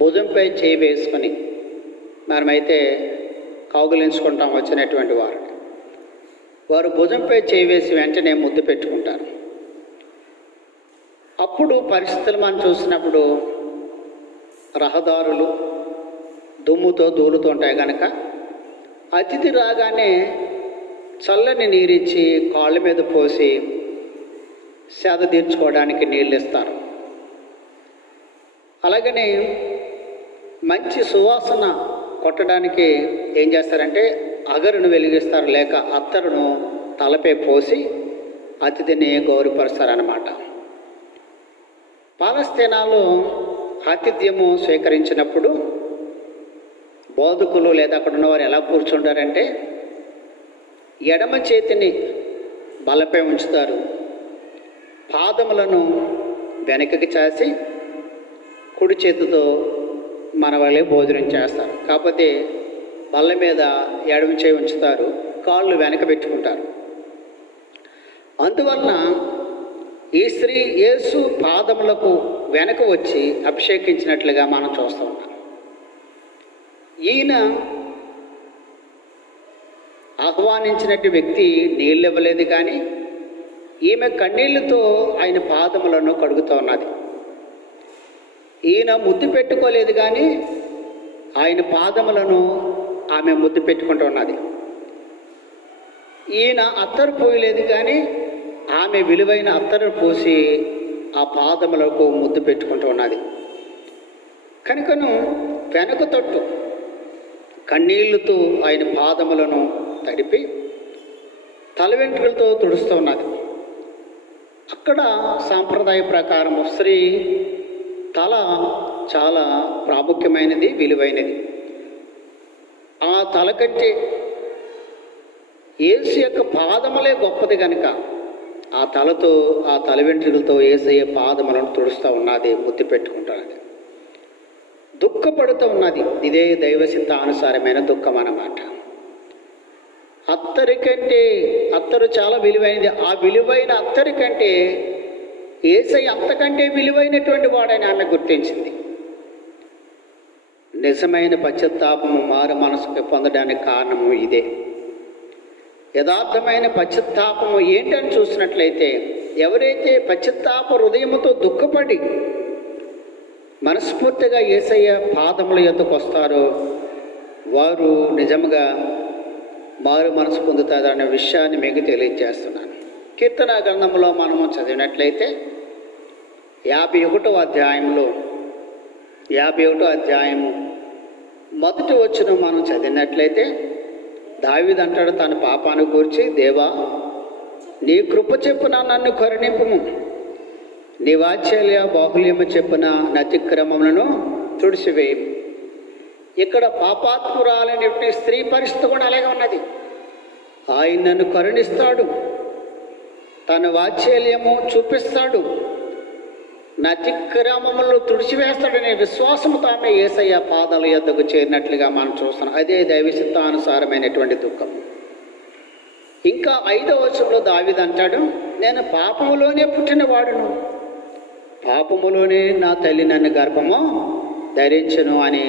భుజంపై చేయి వేసుకొని, మనమైతే కౌగులించుకుంటాం వచ్చినటువంటి వారు భుజంపై చేయి వేసి వెంటనే ముద్దు పెట్టుకుంటారు. అప్పుడు పరిస్థితులు మనం చూసినప్పుడు రహదారులు దుమ్ముతో దూలుతూ ఉంటాయి కనుక అతిథి రాగానే చల్లని నీరిచ్చి కాళ్ళ మీద పోసి సేద తీర్చుకోవడానికి నీళ్ళు ఇస్తారు. అలాగనే మంచి సువాసన కొట్టడానికి ఏం చేస్తారంటే అగరును వెలిగిస్తారు, లేక అత్తరును తలపై పోసి అతిథిని గౌరవపరుస్తారన్నమాట. పాలస్తీనాలో ఆతిథ్యము స్వీకరించినప్పుడు బోధకులు లేదా అక్కడ ఉన్నవారు ఎలా కూర్చుంటారంటే ఎడమ చేతిని బల్లపై ఉంచుతారు, పాదములను వెనకకి చాసి కుడి చేతితో మన వల్లే భోజనం చేస్తారు. కాకపోతే బల్ల మీద ఎడమ చేయి ఉంచుతారు, కాళ్ళు వెనక పెట్టుకుంటారు. అందువలన ఈ స్త్రీ యేసు పాదములకు వెనక వచ్చి అభిషేకించినట్లుగా మనం చూస్తూ ఉన్నాం. ఈయన ఆహ్వానించినట్టు వ్యక్తి నీళ్ళు ఇవ్వలేదు, కానీ ఈమె కన్నీళ్లతో ఆయన పాదములను కడుగుతూ ఉన్నది. ఈయన ముద్దు పెట్టుకోలేదు, కానీ ఆయన పాదములను ఆమె ముద్దు పెట్టుకుంటూ ఉన్నది. ఈయన అత్తరు పోయలేదు, కానీ ఆమె విలువైన అత్తరు పోసి ఆ పాదములకు ముద్దు పెట్టుకుంటూ ఉన్నది. కనుకను వెనక తట్టు కన్నీళ్లతో ఆయన పాదములను తడిపి తల వెంట్రుకలతో తుడుస్తూ ఉన్నది. అక్కడ సాంప్రదాయ ప్రకారం స్త్రీ తల చాలా ప్రాముఖ్యమైనది, విలువైనది. ఆ తల కంటే యేసు యొక్క పాదములే గొప్పది కనుక ఆ తలతో ఆ తల వెంట్రుకలతో యేసయ్య పాదములను తుడుస్తూ ఉన్నది, ముద్దు పెట్టుకుంటున్నది, దుఃఖపడుతూ ఉన్నది. ఇదే దైవ చిత్తానుసారమైన దుఃఖం అన్నమాట. అత్తరి కంటే అత్తరు చాలా విలువైనది. ఆ విలువైన అత్తరి కంటే యేసయ్య అంతకంటే విలువైనటువంటి వాడని ఆమె గుర్తించింది. నిజమైన పశ్చాత్తాపము మారు మనసుకు పొందడానికి కారణము ఇదే. యథార్థమైన పశ్చాత్తాపము ఏంటని చూసినట్లయితే ఎవరైతే పశ్చాత్తాప హృదయముతో దుఃఖపడి మనస్ఫూర్తిగా యేసయ్య పాదముల యొద్దకు వస్తారో వారు నిజంగా మారు మనసు పొందుతారనే విషయాన్ని మీకు తెలియజేస్తున్నాను. కీర్తన గ్రంథంలో మనము చదివినట్లయితే 51వ అధ్యాయము మొదటి వచనం మనం చదివినట్లయితే దావీదు అంటాడు తన పాపాన్ని గూర్చి, దేవా నీ కృప చెప్పున నన్ను కరుణింపుము, నీ వాత్సల్య బాహుల్యము చెప్పున నతిక్రమములను తుడిసివేయము. ఇక్కడ పాపాత్మురాలనే స్త్రీ పరిస్థితి కూడా అలాగే ఉన్నది. ఆయన నన్ను కరుణిస్తాడు, తన వాత్సల్యము చూపిస్తాడు, నతిక్రమములను తుడిచివేస్తాడనే విశ్వాసముతో ఆమె యేసయ్య పాదాల యొద్దకు చేరినట్లుగా మనం చూస్తున్నాం. అదే దైవచిత్తానుసారమైనటువంటి దుఃఖం. ఇంకా 5వ వచనంలో దావీదు అంటాడు, నేను పాపములోనే పుట్టినవాడును, పాపములోనే నా తల్లి నన్ను గర్భము ధరించను అని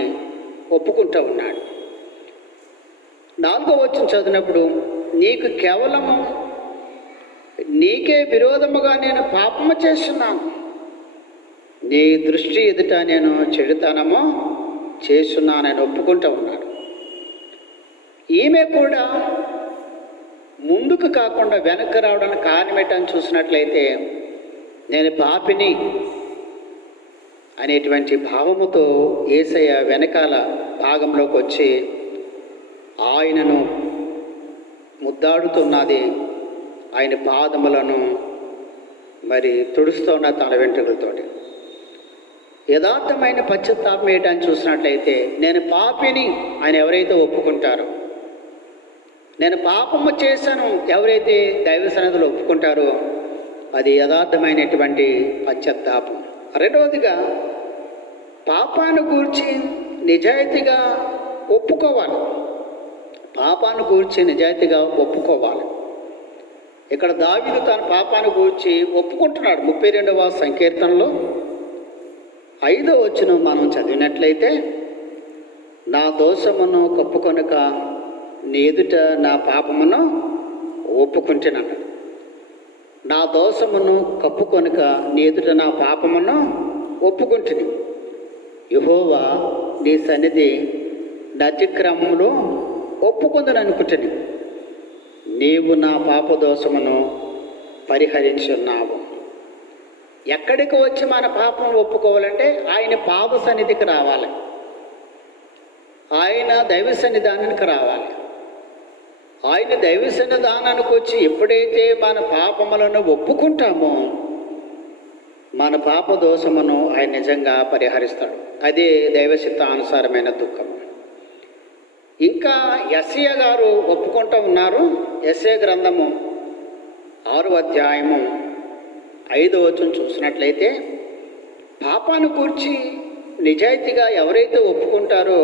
ఒప్పుకుంటూ ఉన్నాడు. 4వ వచనం చదివినప్పుడు నీకు కేవలము నీకే విరోధముగా నేను పాపము చేస్తున్నాను, నీ దృష్టి ఎదుట నేను చెడుతనము చేస్తున్నానని ఒప్పుకుంటూ ఉన్నాడు. ఈమె కూడా ముందుకు కాకుండా వెనక్కి రావడానికి కారణం ఏంటని చూసినట్లయితే, నేను పాపిని అనేటువంటి భావముతో యేసయ్య వెనకాల భాగంలోకి వచ్చి ఆయనను ముద్దాడుతున్నది, ఆయన పాదములను మరి తుడుస్తున్న తన వెంట్రుకలతోటి. యథార్థమైన పశ్చాత్తాపం ఏంటని చూసినట్లయితే, నేను పాపిని ఆయన ఎవరైతే ఒప్పుకుంటారో, నేను పాపము చేశాను ఎవరైతే దైవ సన్నిధిలో ఒప్పుకుంటారో, అది యథార్థమైనటువంటి పశ్చాత్తాపం. రెండవదిగా, పాపాన్ని గూర్చి నిజాయితీగా ఒప్పుకోవాలి. పాపాన్ని గూర్చి నిజాయితీగా ఒప్పుకోవాలి. ఇక్కడ దావీదు తన పాపాన్ని గూర్చి ఒప్పుకుంటున్నాడు. 32వ సంకీర్తనలో 5వ వచనం మనం చదివినట్లయితే, నా దోషమును కప్పుకొనక నీ ఎదుట నా పాపమును ఒప్పుకుంటున్నాడు. నా దోషమును కప్పుకొనక నీ ఎదుట నా పాపమును ఒప్పుకుంటుంది. యెహోవా నీ సన్నిధి అతిక్రమములు ఒప్పుకుందని అనుకుంటుంది. నీవు నా పాపదోషమును పరిహరించున్నావు. ఎక్కడికి వచ్చి మన పాపం ఒప్పుకోవాలంటే ఆయన పాద సన్నిధికి రావాలి, ఆయన దైవ సన్నిధానానికి రావాలి. ఆయన దైవ సన్నిధానానికి వచ్చి ఎప్పుడైతే మన పాపములను ఒప్పుకుంటామో మన పాప దోషమును ఆయన నిజంగా పరిహరిస్తాడు. అదే దైవ చిత్తానుసారమైన దుఃఖం. ఇంకా యెషయా గారు ఒప్పుకుంటూ ఉన్నారు. యెషయా గ్రంథము 6వ అధ్యాయము 5వ వచనం చూసినట్లయితే, పాపాన్ని గూర్చి నిజాయితీగా ఎవరైతే ఒప్పుకుంటారో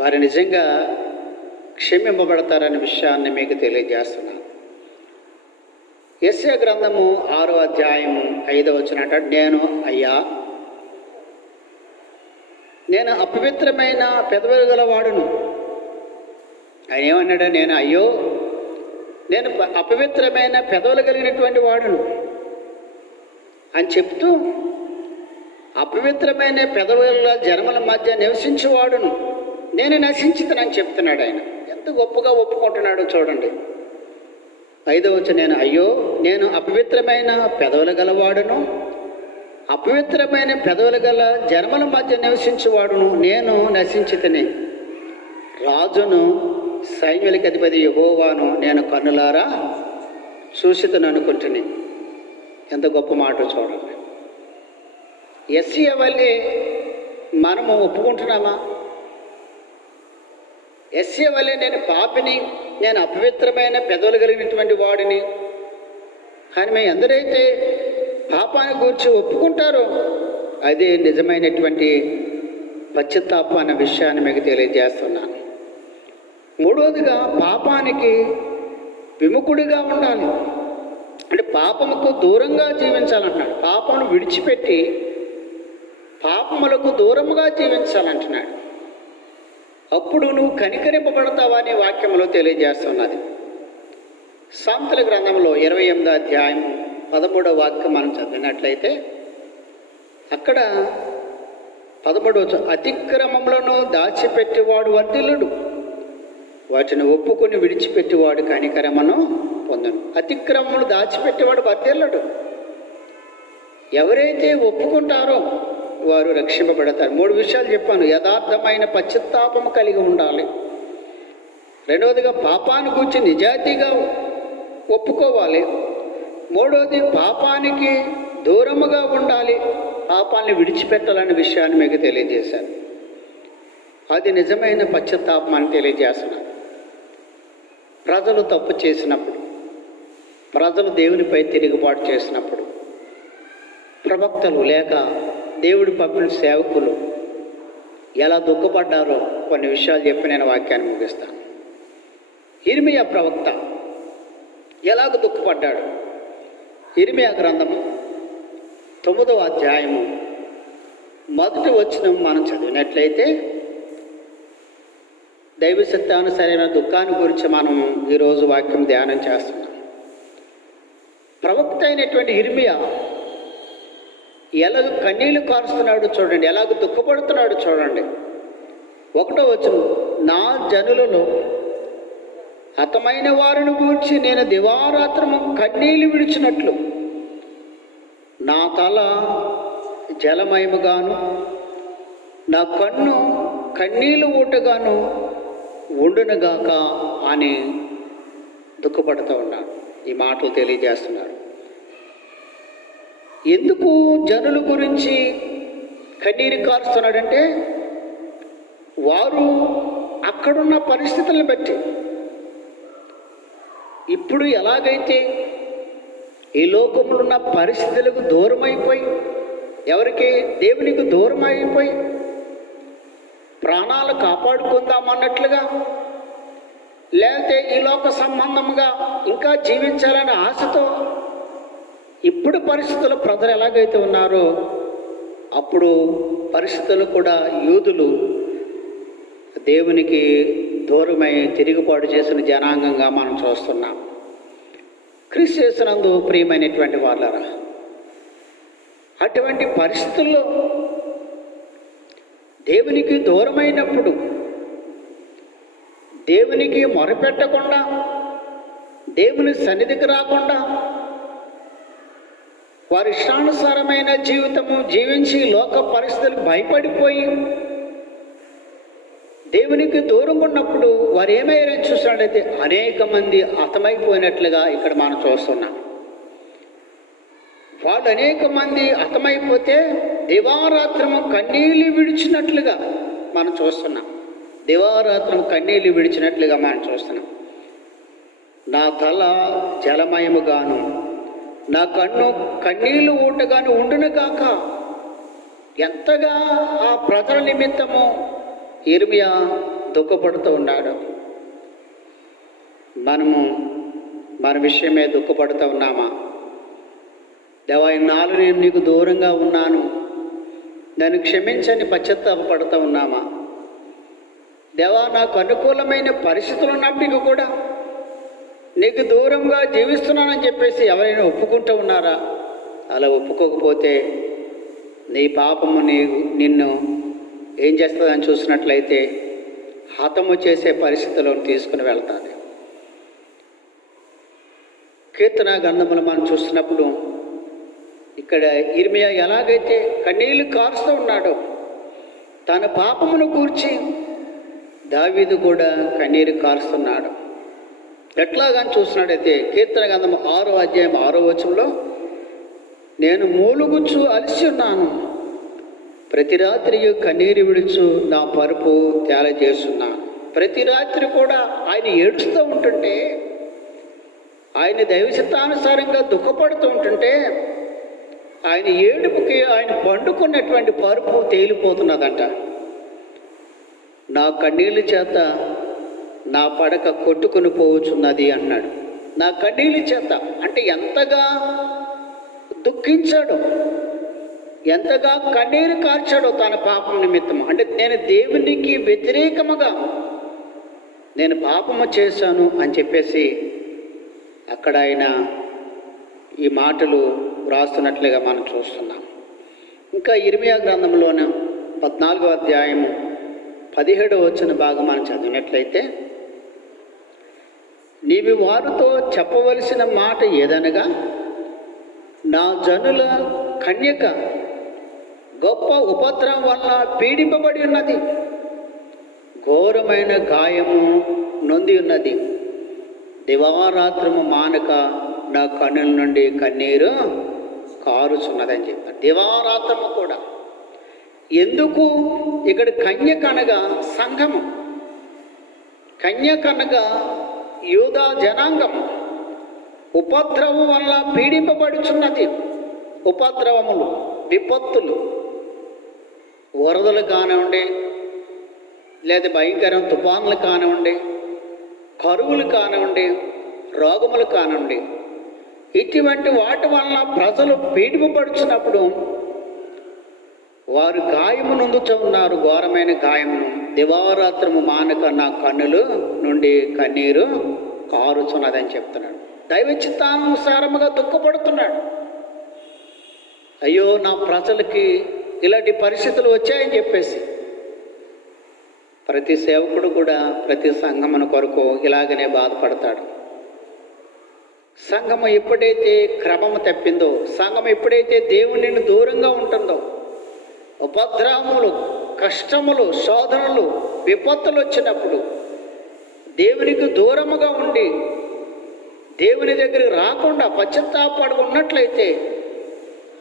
వారు నిజంగా క్షమింపబడతారనే విషయాన్ని మీకు తెలియజేస్తున్నాను. యెషయా గ్రంథము 6వ అధ్యాయము 5వ వచనం అంటాడు, నేను అపవిత్రమైన పెదవులు గలవాడును. ఆయన ఏమన్నాడు? నేను అపవిత్రమైన పెదవులు కలిగినటువంటి వాడును అని చెప్తూ, అపవిత్రమైన పెదవుల జన్మల మధ్య నివసించేవాడును, నేను నశించుతానని చెప్తున్నాడు. ఆయన ఎంత గొప్పగా ఒప్పుకుంటున్నాడో చూడండి. 5వ వచనం, నేను అపవిత్రమైన పెదవులు గలవాడును, అపవిత్రమైన పెదవులు గల జన్మల మధ్య నివసించేవాడును, నేను నశించితిని. రాజును సైన్యులకి అధిపతి యెహోవాను నేను కన్నులారా చూసితను అనుకుంటుని. ఎంత గొప్ప మాట చూడండి. యెషయా వల్లే మనము ఒప్పుకుంటున్నామా? యెషయా వల్లే నేను పాపిని, నేను అపవిత్రమైన పెదవులు కలిగినటువంటి వాడిని కానీ మేము ఎందరైతే పాపాన్ని గురించి ఒప్పుకుంటారో అదే నిజమైనటువంటి పశ్చాత్తాపం అన్న విషయాన్ని మీకు తెలియజేస్తున్నాను. మూడవదిగా, పాపానికి విముఖుడిగా ఉండాలి. అంటే పాపముకు దూరంగా జీవించాలంటున్నాడు. పాపమును విడిచిపెట్టి పాపములకు దూరముగా జీవించాలంటున్నాడు. అప్పుడు నువ్వు కనికరింపబడతావని వాక్యంలో తెలియజేస్తున్నది. సామెతల గ్రంథంలో 28వ అధ్యాయం 13వ వాక్యం మనం చదివినట్లయితే అక్కడ 13వ, అతిక్రమములను దాచిపెట్టేవాడు వర్ధిల్లుడు, వాటిని ఒప్పుకొని విడిచిపెట్టేవాడు కనికరమును పొందను. అతిక్రమములు దాచిపెట్టేవాడు వర్ధిల్లుడు. ఎవరైతే ఒప్పుకుంటారో వారు రక్షింపబడతారు. 3 విషయాలు చెప్పాను. యథార్థమైన పశ్చాత్తాపము కలిగి ఉండాలి. రెండవదిగా, పాపాన్ని గురించి నిజాయితీగా ఒప్పుకోవాలి. మూడవది, పాపానికి దూరముగా ఉండాలి, పాపాన్ని విడిచిపెట్టాలనే విషయాన్ని మీకు తెలియజేశాను. అది నిజమైన పశ్చాత్తాపం అని తెలియజేస్తున్నాను. ప్రజలు తప్పు చేసినప్పుడు, ప్రజలు దేవునిపై తిరుగుబాటు చేసినప్పుడు, ప్రవక్తలు లేక దేవుడి పంపిన సేవకులు ఎలా దుఃఖపడ్డారో కొన్ని విషయాలు చెప్పి నేను వాక్యాన్ని ముగిస్తాను. ఇర్మియా ప్రవక్త ఎలాగ దుఃఖపడ్డాడు? ఇర్మియా గ్రంథము 9వ అధ్యాయము 1వ వచనం మనం చదివినట్లయితే దైవ సత్యానుసరైన దుఃఖాన్ని గురించి మనం ఈరోజు వాక్యం ధ్యానం చేస్తున్నాం. ప్రవక్త అయినటువంటి ఇర్మియా ఎలాగ కన్నీళ్లు కారుస్తున్నాడు చూడండి, ఎలాగ దుఃఖపడుతున్నాడు చూడండి. 1వ వచనం, నా జనులలో హతమైన వారిని గూర్చి నేను దివారాత్రము కన్నీళ్లు విడిచినట్లు నా తల జలమయముగాను నా కన్ను కన్నీళ్ళు ఊటగాను ఉండునుగాక అని దుఃఖపడుతూ ఉన్నాడు. ఈ మాటలు తెలియజేస్తున్నారు. ఎందుకు జనుల గురించి కన్నీరు కారుస్తున్నాడంటే వారు అక్కడున్న పరిస్థితులను బట్టి, ఇప్పుడు ఎలాగైతే ఈ లోకంలో ఉన్న పరిస్థితులకు దూరం అయిపోయి, ఎవరికి దేవునికి దూరం అయిపోయి ప్రాణాలు కాపాడుకుందామన్నట్లుగా, లేకపోతే ఈ లోక సంబంధంగా ఇంకా జీవించాలనే ఆశతో ఇప్పుడు పరిస్థితులు ప్రజలు ఎలాగైతే ఉన్నారో అప్పుడు పరిస్థితులు కూడా యూదులు దేవునికి దూరమై తిరుగుబాటు చేసిన జనాంగంగా మనం చూస్తున్నాం. క్రీస్తు యేసునందు ప్రియమైనటువంటి వాళ్ళరా, అటువంటి పరిస్థితుల్లో దేవునికి దూరమైనప్పుడు దేవునికి మొరపెట్టకుండా, దేవుని సన్నిధికి రాకుండా వారి ఇష్టానుసారమైన జీవితము జీవించి లోక పరిస్థితులకు భయపడిపోయి దేవునికి దూరంగా ఉన్నప్పుడు వారు ఏమయ్యారని చూసినట్లయితే అనేక మంది హతమైపోయినట్లుగా ఇక్కడ మనం చూస్తున్నాం. వాళ్ళు అనేక మంది హతమైపోతే దివారాత్రము కన్నీళ్ళు విడిచినట్లుగా మనం చూస్తున్నాం. దివారాత్రము కన్నీళ్ళు విడిచినట్లుగా మనం చూస్తున్నాం. నా తల జలమయముగాను నా కన్ను కన్నీళ్ళు ఊటగాను ఉండును కాక. ఎంతగా ఆ ప్రజల నిమిత్తము ఇర్మియా దుఃఖపడుతూ ఉన్నాడు. మనము మన విషయమే దుఃఖపడుతూ ఉన్నామా? దేవా, ఇన్నాళ్ళు నేను నీకు దూరంగా ఉన్నాను, నన్ను క్షమించని పశ్చాత్తాపడుతూ ఉన్నామా? దేవా, నాకు అనుకూలమైన పరిస్థితులు ఉన్నప్పటికీ కూడా నీకు దూరంగా జీవిస్తున్నానని చెప్పేసి ఎవరైనా ఒప్పుకుంటూ ఉన్నారా? అలా ఒప్పుకోకపోతే నీ పాపము నిన్ను ఏం చేస్తుందని చూసినట్లయితే హతము చేసే పరిస్థితుల్లో తీసుకుని వెళ్తాది. కీర్తన గ్రంథములు మనం చూసినప్పుడు ఇక్కడ ఇర్మియా ఎలాగైతే కన్నీళ్లు కారుస్తూ ఉన్నాడో తన పాపమును గూర్చి దావీదు కూడా కన్నీరు కారుస్తున్నాడు. ఎట్లాగని చూసినట్టయితే కీర్తన గ్రంథం 6వ అధ్యాయం 6వ వచనంలో, నేను మూలుగుచ్చు అలసి ఉన్నాను, ప్రతి రాత్రి కన్నీరు విడుచు నా పరుపు తేలజేస్తున్నాను. ప్రతి రాత్రి కూడా ఆయన ఏడుస్తూ ఉంటుంటే, ఆయన దైవచిత్తానుసారంగా దుఃఖపడుతూ ఉంటుంటే ఆయన ఏడుపుకి ఆయన పండుకున్నటువంటి పరుపు తేలిపోతున్నదంట. నా కన్నీళ్ళ చేత నా పడక కొట్టుకుని పోవచ్చున్నది అన్నాడు. నా కన్నీళ్ళ చేత అంటే ఎంతగా దుఃఖించాడు, ఎంతగా కన్నీరు కార్చాడో తన పాపం నిమిత్తం. అంటే నేను దేవునికి వ్యతిరేకముగా నేను పాపము చేశాను అని చెప్పేసి అక్కడ ఆయన ఈ మాటలు వ్రాస్తున్నట్లుగా మనం చూస్తున్నాం. ఇంకా ఇర్మియా గ్రంథంలోన 14వ అధ్యాయము 17వ వచన భాగం మనం చదివినట్లయితే, నీవి వారితో చెప్పవలసిన మాట ఏదనగా, నా జనుల కన్యక గొప్ప ఉపద్రవం వల్ల పీడింపబడి ఉన్నది, ఘోరమైన గాయము నొంది ఉన్నది, దివారాత్రము మానక నా కన్నుల నుండి కన్నీరు కారుచున్నదని చెప్పారు. దివారాత్రము కూడా ఎందుకు? ఇక్కడ కన్యక అనగా సంఘము, కన్యక అనగా యూదా జనాంగం ఉపద్రవం వల్ల పీడింపబడుచున్నది. ఉపద్రవములు, విపత్తులు, వరదలు కానివ్వండి, లేదా భయంకరం తుఫాన్లు కానివ్వండి, కరువులు కానివ్వండి, రోగములు కానివ్వండి, ఇటువంటి వాటి వల్ల ప్రజలు పీడింపబడుచున్నప్పుడు వారు గాయము నొందుతూ ఉన్నారు, ఘోరమైన గాయమును. దివారాత్రము మానక నా కన్నులు నుండి కన్నీరు కారుచున్నదని చెప్తున్నాడు. దైవ చిత్తానుసారముగా దుఃఖపడుతున్నాడు. అయ్యో, నా ప్రజలకి ఇలాంటి పరిస్థితులు వచ్చాయని చెప్పేసి ప్రతి సేవకుడు కూడా ప్రతి సంఘమును కొరకు ఇలాగనే బాధపడతాడు. సంఘము ఎప్పుడైతే క్రమము తప్పిందో, సంఘం ఎప్పుడైతే దేవునిని దూరంగా ఉంటుందో, ఉపద్రవములు, కష్టములు, శోధనలు, విపత్తులు వచ్చినప్పుడు దేవునికి దూరముగా ఉండి దేవుని దగ్గరికి రాకుండా పశ్చాత్తాపడుకున్నట్లయితే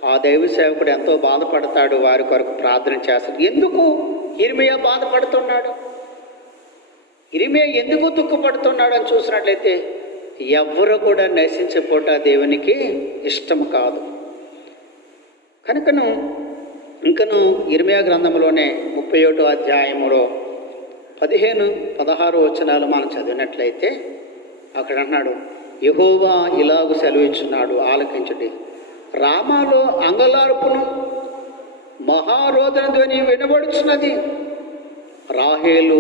ఆ దైవ సేవకుడు ఎంతో బాధపడతాడు, వారి కొరకు ప్రార్థన చేస్తాడు. ఎందుకు ఇర్మియా బాధపడుతున్నాడు, ఇర్మియా ఎందుకు దుఃఖపడుతున్నాడు అని చూసినట్లయితే ఎవ్వరు కూడా నశించిపోట దేవునికి ఇష్టం కాదు. కనుకను ఇంకను ఇర్మియా గ్రంథంలోనే 31వ అధ్యాయములో 15-16 వచనాలు మనం చదివినట్లయితే అక్కడ అన్నాడు, యెహోవా ఇలాగు సెలవిచ్చున్నాడు, ఆలకించుడి. రామాలో అంగలార్పును మహారోదన ధ్వని వినబడుచున్నది. రాహేలు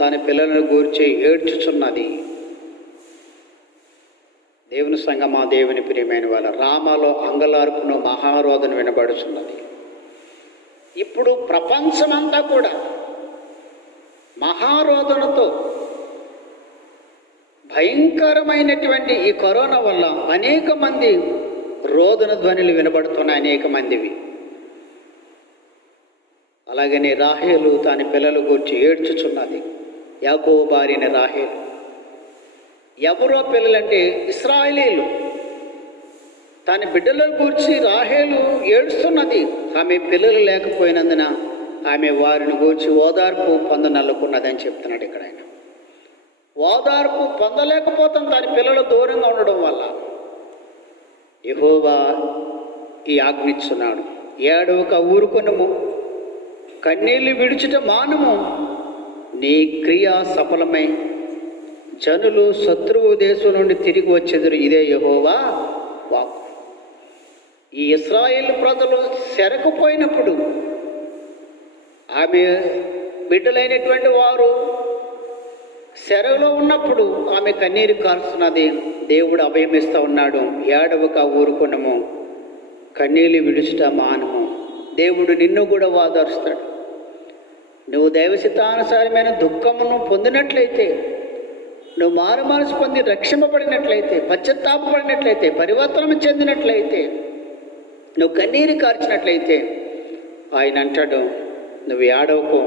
తన పిల్లలను గూర్చి ఏడ్చుచున్నది. దేవుని సంగమా, దేవుని ప్రియమైన వాళ్ళ, రామాలో అంగలార్పును మహారోదన వినబడుచున్నది. ఇప్పుడు ప్రపంచమంతా కూడా మహారోదనతో భయంకరమైనటువంటి ఈ కరోనా వల్ల అనేక మంది రోదన ధ్వనులు వినబడుతున్నాయి, అనేక మందివి. అలాగనే రాహేలు తన పిల్లల గురించి ఏడ్చుచున్నది. యాకోబు భార్యని రాహేలు. ఎవరో పిల్లలంటే ఇశ్రాయేలీలు. తన బిడ్డల గురించి రాహేలు ఏడుస్తున్నది. ఆమె పిల్లలు లేకపోయినందున ఆమె వారిని గూర్చి ఓదార్పు పొందనల్లుకున్నదని చెప్తున్నాడు ఇక్కడ ఆయన. ఓదార్పు పొందలేకపోతాం తన పిల్లలు దూరంగా ఉండడం వల్ల. యెహోవా ఈ ఆజ్ఞిస్తున్నాడు, ఏడవక ఊరుకొనుము, కన్నీళ్లు విడుచుట మానుము, నీ క్రియ సఫలమై జనులు శత్రువు దేశం నుండి తిరిగి వచ్చేదురు. ఇదే యెహోవా వాక్కు. ఈ ఇశ్రాయేలు ప్రజలు చెరకుపోయినప్పుడు ఆమె బిడ్డలైనటువంటి వారు చెరలో ఉన్నప్పుడు ఆమె కన్నీరు కారుస్తున్నది. దేవుడు అభయమిస్తూ ఉన్నాడు, ఏడవక ఊరుకొనము, కన్నీళ్ళు విడుచుట మానము. దేవుడు నిన్ను కూడా ఓదారుస్తాడు. నువ్వు దైవచిత్తానుసారమైన దుఃఖమును పొందినట్లయితే, నువ్వు మారు మనసు పొంది రక్షింపబడినట్లయితే, పశ్చాత్తాపడినట్లయితే, పరివర్తన చెందినట్లయితే, నువ్వు కన్నీరు కార్చినట్లయితే ఆయన అంటాడు, నువ్వు ఏడవకు,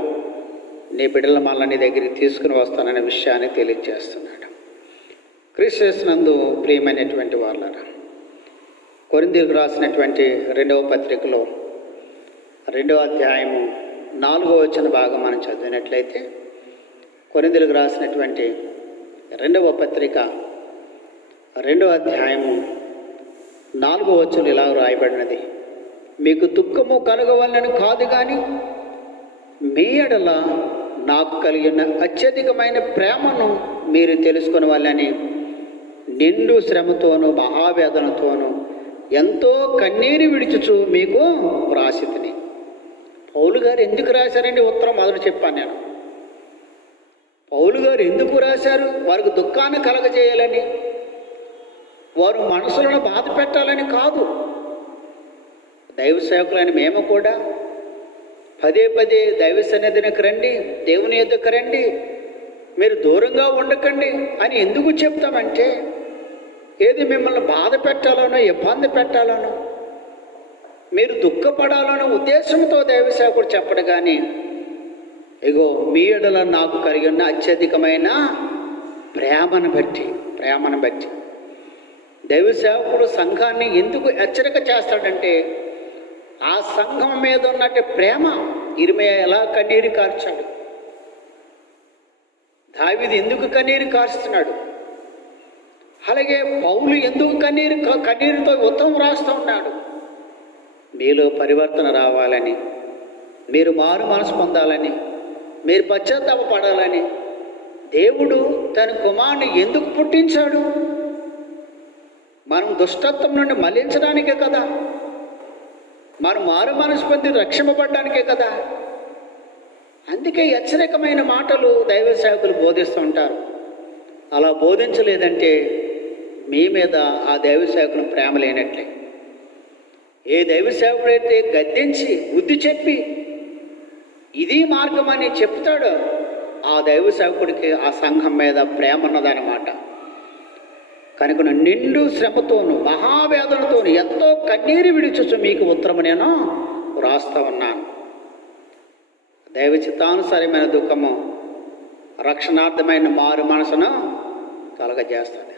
నీ బిడ్డల మళ్ళీ నీ దగ్గరికి తీసుకుని వస్తాననే విషయాన్ని తెలియజేస్తున్నాడు. క్రీస్తునందు ప్రియమైనటువంటి వాళ్ళారా, కొరింథీయులకు రాసినటువంటి 2వ పత్రికలో 2వ అధ్యాయము 4వ వచన భాగం మనం చదివినట్లయితే, కొరింథీయులకు రాసినటువంటి 2వ పత్రిక 2వ అధ్యాయము 4వ వచనం ఇలా రాయబడినది, మీకు దుఃఖము కలగవలనని కాదు కానీ మీ ఎడల నాకు కలిగిన అత్యధికమైన ప్రేమను మీరు తెలుసుకునే వాళ్ళని నిండు శ్రమతోనూ మహావేదనతోనూ ఎంతో కన్నీరు విడిచుచు మీకు వ్రాసితిని. పౌలు గారు ఎందుకు రాశారండి ఉత్తరం? మొదలు చెప్పాను నేను. పౌలు గారు ఎందుకు రాశారు? వారికి దుఃఖాన్ని కలగజేయాలని, వారు మనసులను బాధ పెట్టాలని కాదు. దైవ సేవకులని మేము కూడా పదే పదే దైవ సన్నిధికి రండి, దేవుని ఎదుకు రండి, మీరు దూరంగా ఉండకండి అని ఎందుకు చెప్తామంటే, ఏది మిమ్మల్ని బాధ పెట్టాలనో ఇబ్బంది పెట్టాలనో మీరు దుఃఖపడాలనో ఉద్దేశంతో దైవ సేవకుడు చెప్పడు. కానీ ఇగో మీ ఎడల నాకు కలిగిన అత్యధికమైన ప్రేమను బట్టి దైవ సేవకుడు సంఘాన్ని ఎందుకు హెచ్చరిక చేస్తాడంటే, ఆ సంఘం మీద ఉన్నట్టు ప్రేమ. ఇర్మియా ఎలా కన్నీరు కార్చాడు, దావీదు ఎందుకు కన్నీరు కార్చుతున్నాడు, అలాగే పౌలు ఎందుకు కన్నీరుతో ఉత్తరం రాస్తూ ఉన్నాడు. మీలో పరివర్తన రావాలని, మీరు మారు మనసు పొందాలని, మీరు పశ్చాత్తాపపడాలని దేవుడు తన కుమారుని ఎందుకు పుట్టించాడు? మనం దుష్టత్వం నుండి మళ్లించడానికే కదా, మనం మారు మనసు పొంది రక్షింపబడడానికే కదా. అందుకే హెచ్చరికమైన మాటలు దైవ సేవకులు బోధిస్తూ ఉంటారు. అలా బోధించలేదంటే మీ మీద ఆ దైవ సేవకుని ప్రేమ లేనట్లే. ఏ దైవ సేవకుడైతే గద్దించి బుద్ధి చెప్పి ఇది మార్గం అని చెప్తాడో ఆ దైవ సేవకుడికి ఆ సంఘం మీద ప్రేమ ఉన్నదన్నమాట. కనుక నిండు శ్రమతోను మహావేదనతోను ఎంతో కన్నీరు విడిచొచ్చు మీకు ఉత్తరము నేను వ్రాస్తా ఉన్నాను. దైవ చిత్తానుసారమైన దుఃఖము రక్షణార్థమైన మారు మనసును కలగజేస్తుంది.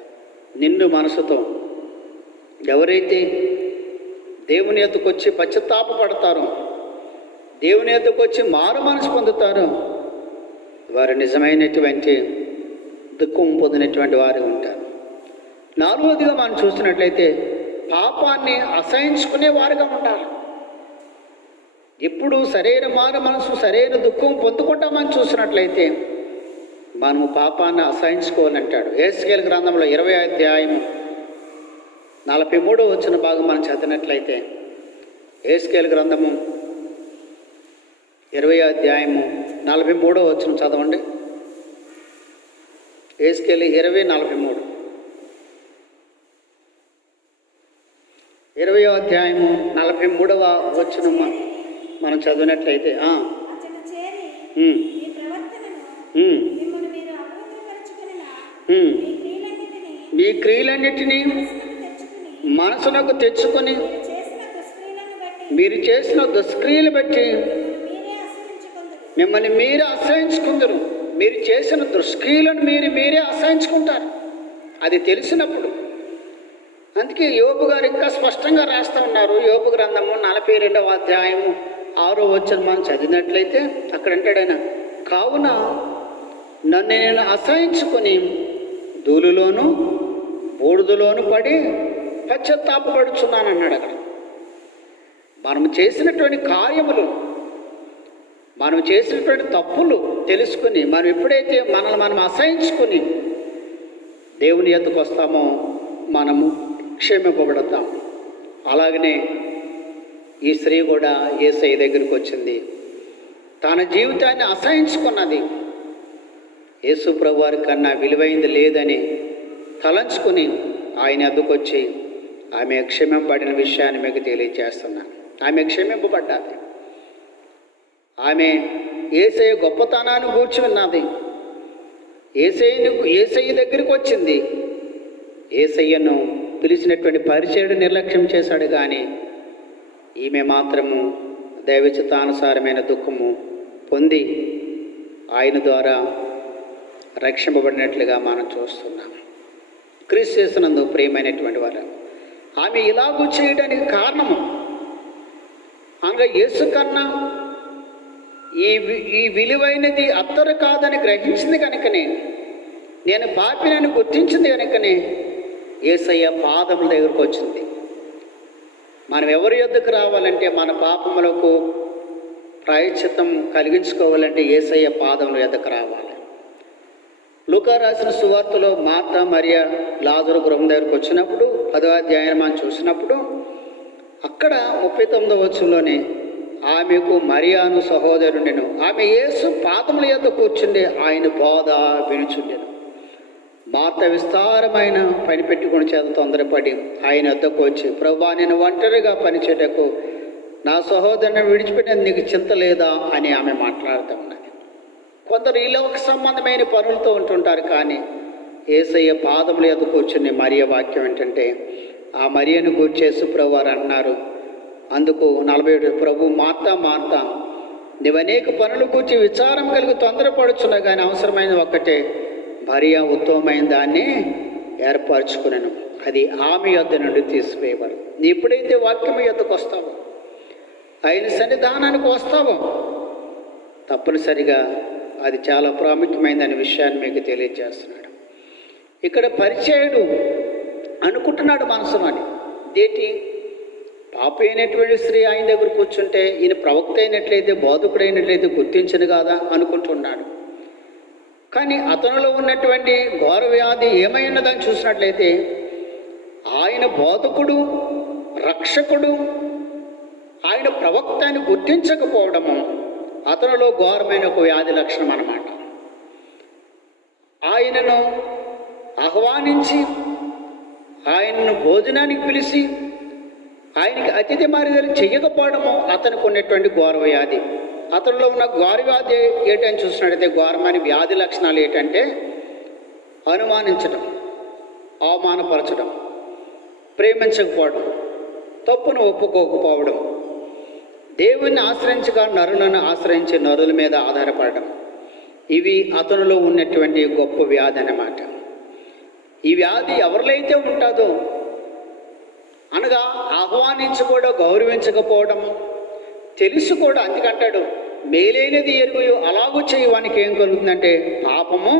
నిండు మనసుతో ఎవరైతే దేవుని ఎద్దుకు వచ్చి పశ్చాత్తాపపడతారో, దేవుని ఎద్దుకు వచ్చి మారు మనసు పొందుతారో వారు నిజమైనటువంటి దుఃఖం పొందినటువంటి వారు ఉంటారు. నాలుగోదిగా మనం చూసినట్లయితే పాపాన్ని అసహించుకునే వారుగా ఉండాలి. ఎప్పుడు సరైన మారు మనసు సరైన దుఃఖం పొందుకుంటామని చూసినట్లయితే మనము పాపాన్ని అసహించుకోవాలంటాడు. యేసుకేలు గ్రంథంలో 20వ అధ్యాయం 43వ వచన భాగం మనం చదివినట్లయితే, యేసుకేలు గ్రంథము 20వ అధ్యాయము 43వ వచనం చదవండి. యేసుకేలు 20:43. 20వ అధ్యాయము 43వ వచనం మనం చదివినట్లయితే మీ క్రియలన్నిటినీ మనసునకు తెచ్చుకొని మీరు చేసిన దుష్క్రియలు బట్టి మిమ్మల్ని మీరే అసహించుకుందరు. మీరు చేసిన దుష్క్రియలను మీరే అసహించుకుంటారు. అది తెలిసినప్పుడు. అందుకే యోబు గారు ఇంకా స్పష్టంగా రాస్తూ ఉన్నారు. యోబు గ్రంథము 42వ అధ్యాయము 6వ వచనం మనం చదివినట్లయితే అక్కడ అంటాడు ఆయన, కావున నన్ను నేను అసహించుకొని ధూళిలోను బూడిదలోను పడి పశ్చాత్తాపపడుచున్నాను అన్నాడు. అక్కడ మనం చేసినటువంటి కార్యములు, మనం చేసినటువంటి తప్పులు తెలుసుకుని మనం ఎప్పుడైతే మనల్ని మనం అసహించుకుని దేవుని ఎద్దుకు వస్తామో మనము క్షమింపబడతాం. అలాగనే ఈ స్త్రీ కూడా యేసయ్య దగ్గరికి వచ్చింది. తన జీవితాన్ని అసహించుకున్నది. యేసు ప్రభువారి కన్నా విలువైంది లేదని తలంచుకుని ఆయన ఎద్దుకొచ్చి ఆమె క్షమింపబడిన విషయాన్ని మీకు తెలియజేస్తున్నాను. ఆమె క్షమింపబడ్డాది. ఆమె యేసయ్య గొప్పతనాన్ని గూర్చి ఉన్నది. యేసయ్య దగ్గరికి వచ్చింది. యేసయ్యను పిలిచినటువంటి పరిచయుడు నిర్లక్ష్యం చేశాడు. కానీ ఈమె మాత్రము దైవచిత్తానుసారమైన దుఃఖము పొంది ఆయన ద్వారా రక్షింపబడినట్లుగా మనం చూస్తున్నాం. క్రీస్తు యేసునందు ప్రియమైనటువంటి వారు, ఆమె ఇలాగూ చేయడానికి కారణము అనగా యేసు కన్నా ఈ విలువైనది అత్తరు కాదని గ్రహించింది కనుకనే, నేను పాపినని గుర్తించింది కనుకనే యేసయ్య పాదముల దగ్గరకు వచ్చింది. మనం ఎవరి యొద్దకు రావాలంటే, మన పాపములకు ప్రాయశ్చిత్తం కలిగించుకోవాలంటే యేసయ్య పాదముల యొద్దకు రావాలి. లూకా రాసిన సువార్తలో మార్తా మరియా లాజరు గృహం దగ్గరకు వచ్చినప్పుడు 10వ అధ్యాయం మనం చూసినప్పుడు అక్కడ 39వ వచనంలోనే ఆమెకు మరియాను సహోదరుడెను. ఆమె యేసు పాదముల యొద్ద కూర్చుండి ఆయన బోధ వినుచుండెను. మార్త విస్తారమైన పని పెట్టుకుని చేత తొందరపడి ఆయన వద్దకు వచ్చి, ప్రభువా, నేను ఒంటరిగా పనిచేయటకు నా సహోదరుని విడిచిపెట్టిన నీకు చింత లేదా అని ఆమె మాట్లాడుతూ ఉన్నది. కొందరు ఈ లోక సంబంధమైన పనులతో ఉంటుంటారు. కానీ యేసయ్య పాదముల యొద్ద కూర్చుని మరియ వాక్యం ఏంటంటే, ఆ మరియను గూర్చి యేసు ప్రభువారు అన్నారు. అందుకు 47 ప్రభు, మార్తా మార్తా, నీవు అనేక పనులు కూర్చి విచారం కలిగి తొందరపడుచున్నావు, కానీ అవసరమైన ఒక్కటే, భార్య ఉత్తమమైన దాన్ని ఏర్పరచుకున్నాను, అది ఆమె యొద్ద నుండి తీసివేయబడు. నీ ఎప్పుడైతే వాక్యం యొద్దకు వస్తావో, ఆయన సన్నిధానానికి వస్తావో, తప్పనిసరిగా అది చాలా ప్రాముఖ్యమైనదనే విషయాన్ని మీకు తెలియజేస్తున్నాడు. ఇక్కడ పరిచయుడు అనుకుంటున్నాడు మనసులో, దేటి పాపి అయినటువంటి స్త్రీ ఆయన దగ్గర కూర్చుంటే ఈయన ప్రవక్త అయినట్లయితే, బోధకుడైనట్లయితే గుర్తించను కాదా అనుకుంటున్నాడు. కానీ అతనిలో ఉన్నటువంటి ఘోర వ్యాధి ఏమైనదని చూసినట్లయితే, ఆయన బోధకుడు, రక్షకుడు, ఆయన ప్రవక్త అని గుర్తించకపోవడము అతనిలో ఘోరమైన ఒక వ్యాధి లక్షణం అన్నమాట. ఆయనను ఆహ్వానించి ఆయనను భోజనానికి పిలిచి ఆయనకి అతిథి మర్యాదలు చెయ్యకపోవడము అతనికి ఉన్నటువంటి ఘోర వ్యాధి. అతనిలో ఉన్న ఘోర వ్యాధి ఏంటని చూసినట్టయితే, ఘోరమైన వ్యాధి లక్షణాలు ఏంటంటే అనుమానించడం, అవమానపరచడం, ప్రేమించకపోవడం, తప్పును ఒప్పుకోకపోవడం, దేవుణ్ణి ఆశ్రయించక నరులను ఆశ్రయించే నరుల మీద ఆధారపడడం. ఇవి అతనిలో ఉన్నటువంటి గొప్ప వ్యాధి అన్నమాట. ఈ వ్యాధి ఎవరిలో అయితే ఉంటుందో అనగా ఆహ్వానించకూడదు, గౌరవించకపోవడం, తెలుసు కూడా అందుకంటాడు మేలైనది ఎరుగు అలాగూ చేయవానికి ఏం కలుగుతుందంటే పాపము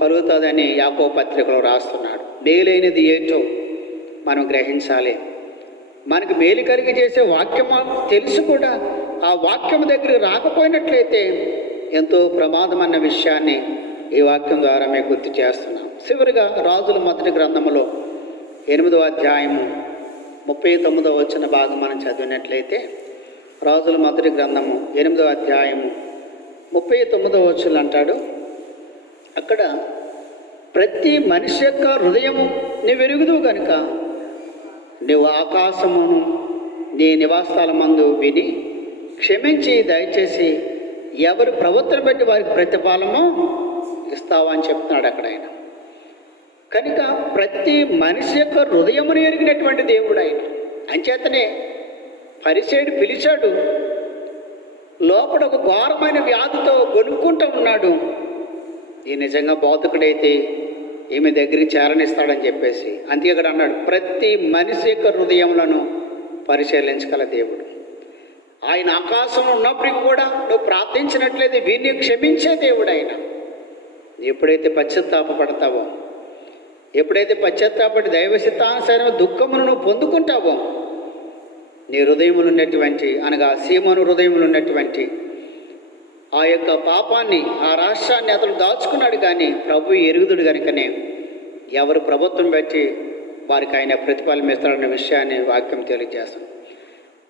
కలుగుతుందని యాకోబు పత్రికలో రాస్తున్నాడు. మేలైనది ఏంటో మనం గ్రహించాలి. మనకు మేలు కలిగి చేసే వాక్యము తెలుసు కూడా ఆ వాక్యం దగ్గర రాకపోయినట్లయితే ఎంతో ప్రమాదం అన్న విషయాన్ని ఈ వాక్యం ద్వారా మేము గుర్తు చేస్తున్నాం. చివరిగా రాజుల మొదటి గ్రంథములో 8వ అధ్యాయము 39వ వచన భాగం మనం చదివినట్లయితే, రాజుల మొదటి గ్రంథము 8వ అధ్యాయము 39వ వచనం అంటాడు, అక్కడ ప్రతి మనిషి యొక్క హృదయము నీవెరుగుదువు కనుక నీవు ఆకాశమును నీ నివాసస్థలమందు విని క్షమించి దయచేసి ఎవరు ప్రవర్తన బట్టి వారికి ప్రతిఫలము ఇస్తావా అని చెప్తున్నాడు అక్కడ ఆయన. కనుక ప్రతి మనిషి యొక్క హృదయమును ఎరిగినటువంటి దేవుడు ఆయన. అంచేతనే పరిసేయుడు పిలిచాడు, లోపల ఒక ఘోరమైన వ్యాధితో గొనుక్కుంటూ ఉన్నాడు. ఈ నిజంగా బోధకుడైతే ఈమె దగ్గరికి చేరనిస్తాడని చెప్పేసి అందుకే ఇక్కడ అన్నాడు, ప్రతి మనిషి యొక్క హృదయములను పరిశీలించగల దేవుడు ఆయన. ఆకాశం ఉన్నప్పటికీ కూడా నువ్వు ప్రార్థించినట్లయితే వీరిని క్షమించే దేవుడు ఆయన. ఎప్పుడైతే పశ్చాత్తాపడతావో, ఎప్పుడైతే పశ్చాత్తాపడి దైవ చిత్తానుసారం దుఃఖమును నువ్వు పొందుకుంటావో, నీ హృదయములు ఉన్నటువంటి అనగా సీమను హృదయములు ఉన్నటువంటి ఆ యొక్క పాపాన్ని, ఆ రాష్ట్రాన్ని అతను దాచుకున్నాడు. కానీ ప్రభు ఎరుగుదుడు కనుకనే ఎవరు ప్రభుత్వం బట్టి వారికి ఆయన ప్రతిఫలం ఇస్తాడన్న విషయాన్ని వాక్యం తెలియజేస్తాం.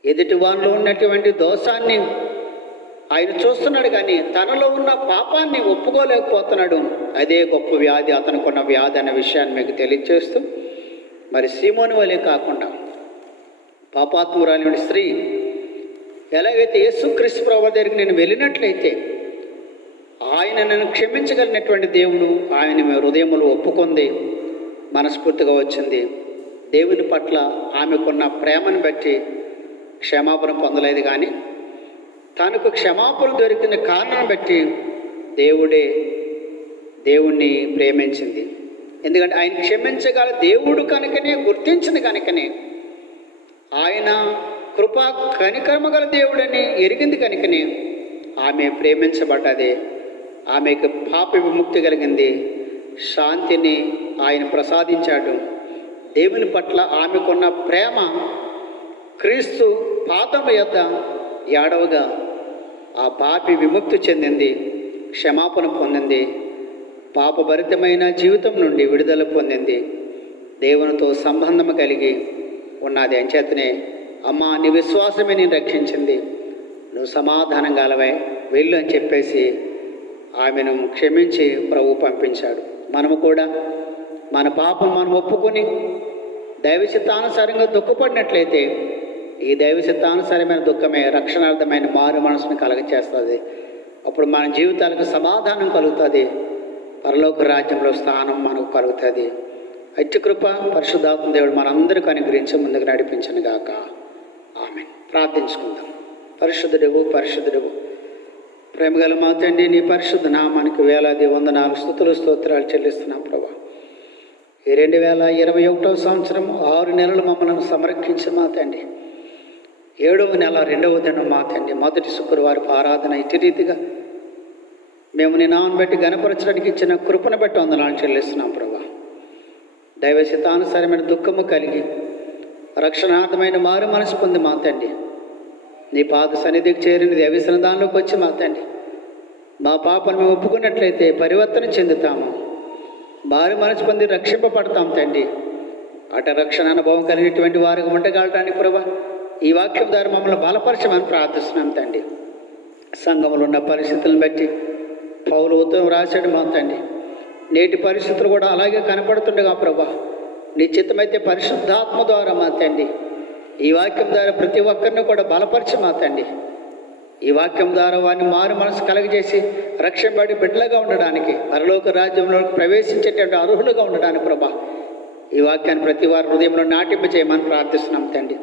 ఎదుటి వారిలో ఉన్నటువంటి దోషాన్ని ఆయన చూస్తున్నాడు, కానీ తనలో ఉన్న పాపాన్ని ఒప్పుకోలేకపోతున్నాడు. అదే గొప్ప వ్యాధి, అతనుకున్న వ్యాధి అన్న విషయాన్ని మీకు తెలియజేస్తూ, మరి సీమోని వలె కాకుండా పాపాత్మురాలి స్త్రీ ఎలాగైతే యేసుక్రీస్తు ప్రభువు దగ్గరికి నేను వెళ్ళినట్లయితే ఆయన నన్ను క్షమించగలిగినటువంటి దేవుడు ఆయన మీ హృదయములు ఒప్పుకుంది, మనస్ఫూర్తిగా వచ్చింది. దేవుని పట్ల ఆమెకున్న ప్రేమను బట్టి క్షమాపణ పొందలేదు, కానీ తనకు క్షమాపణ దొరికిన కారణం బట్టి దేవుణ్ణి ప్రేమించింది. ఎందుకంటే ఆయన క్షమించగల దేవుడు కనుకనే, గుర్తించింది కనుకనే, ఆయన కృపా కనికర్మ గల దేవుడని ఎరిగింది కనుకనే ఆమె ప్రేమించబడ్డది. ఆమెకు పాప విముక్తి కలిగింది, శాంతిని ఆయన ప్రసాదించాడు. దేవుని పట్ల ఆమెకున్న ప్రేమ క్రీస్తు పాదం యొద్ద ఏడవగా ఆ పాపి విముక్తి చెందింది, క్షమాపణ పొందింది, పాపభరితమైన జీవితం నుండి విడుదల పొందింది, దేవునితో సంబంధం కలిగి ఉన్నది. అంచేతనే అమ్మా నీ విశ్వాసమే నేను రక్షించింది, నువ్వు సమాధానం గలవై వెళ్ళు అని చెప్పేసి ఆమెను క్షమించి ప్రభు పంపించాడు. మనము కూడా మన పాపం మనం ఒప్పుకొని దైవ చిత్తానుసారంగా దుఃఖపడినట్లయితే ఈ దైవ చిత్తానుసారమైన దుఃఖమే రక్షణార్థమైన మారు మనసును కలగచేస్తుంది. అప్పుడు మన జీవితాలకు సమాధానం కలుగుతుంది, పరలోక రాజ్యంలో స్థానం మనకు కలుగుతుంది. అట్టి కృప పరిశుద్ధాత్మ దేవుడు మనందరికీ అనుగ్రహించి ముందుకు నడిపించను గాక. ఆమేన్. ప్రార్థించుకుందాం. పరిశుద్ధుడు ప్రేమగల మా తండ్రి, నీ పరిశుద్ధ నామానికి వేలాది వందనాలు స్తుతులు స్తోత్రాలు చెల్లిస్తున్నాం ప్రభా. ఈ 2021వ సంవత్సరం 6 నెలలు మమ్మల్ని సంరక్షించి మా తండ్రి, 7వ నెల 2వ దినం మా తండ్రి మొదటి శుక్రవారం ఆరాధన ఇటు రీతిగా మేము నీ నామం బట్టి గణపరచడానికి ఇచ్చిన కృపను బట్టి వందనాలు చెల్లిస్తున్నాం ప్రభా. దైవ చిత్తానుసారమైన దుఃఖము కలిగి రక్షణార్థమైన మారు మనసు పొంది మా తండ్రి, నీ పాద సన్నిధికి చేరిన దేవస్థాన దానిలోకి వచ్చి మా తండ్రి మా పాపను మేము ఒప్పుకున్నట్లయితే పరివర్తన చెందుతాము, మారు మనసు పొంది రక్షింపబడతాం తండ్రి. అట రక్షణ అనుభవం కలిగినటువంటి వారికి ఉండగలటానికి ప్రభా ఈ వాక్యం ద్వారా మమ్మల్ని బలపరచమని ప్రార్థిస్తున్నాం తండ్రి. సంఘంలో ఉన్న పరిస్థితులను బట్టి పౌలు ఉత్తరం రాశాడు మా తండ్రి, నేటి పరిస్థితులు కూడా అలాగే కనపడుతుండగా ప్రభా నీ చిత్తమైతే పరిశుద్ధాత్మ ద్వారా మా తండ్రి ఈ వాక్యం ద్వారా ప్రతి ఒక్కరిని కూడా బలపరిచి మా తండ్రి ఈ వాక్యం ద్వారా వారిని మారు మనసు కలగజేసి రక్షింపబడి బిడ్డలుగా ఉండడానికి పరలోక రాజ్యంలోకి ప్రవేశించేటువంటి అర్హులుగా ఉండడానికి ప్రభా ఈ వాక్యాన్ని ప్రతి వారి హృదయంలో నాటింపజేయమని ప్రార్థిస్తున్నాం తండ్రి.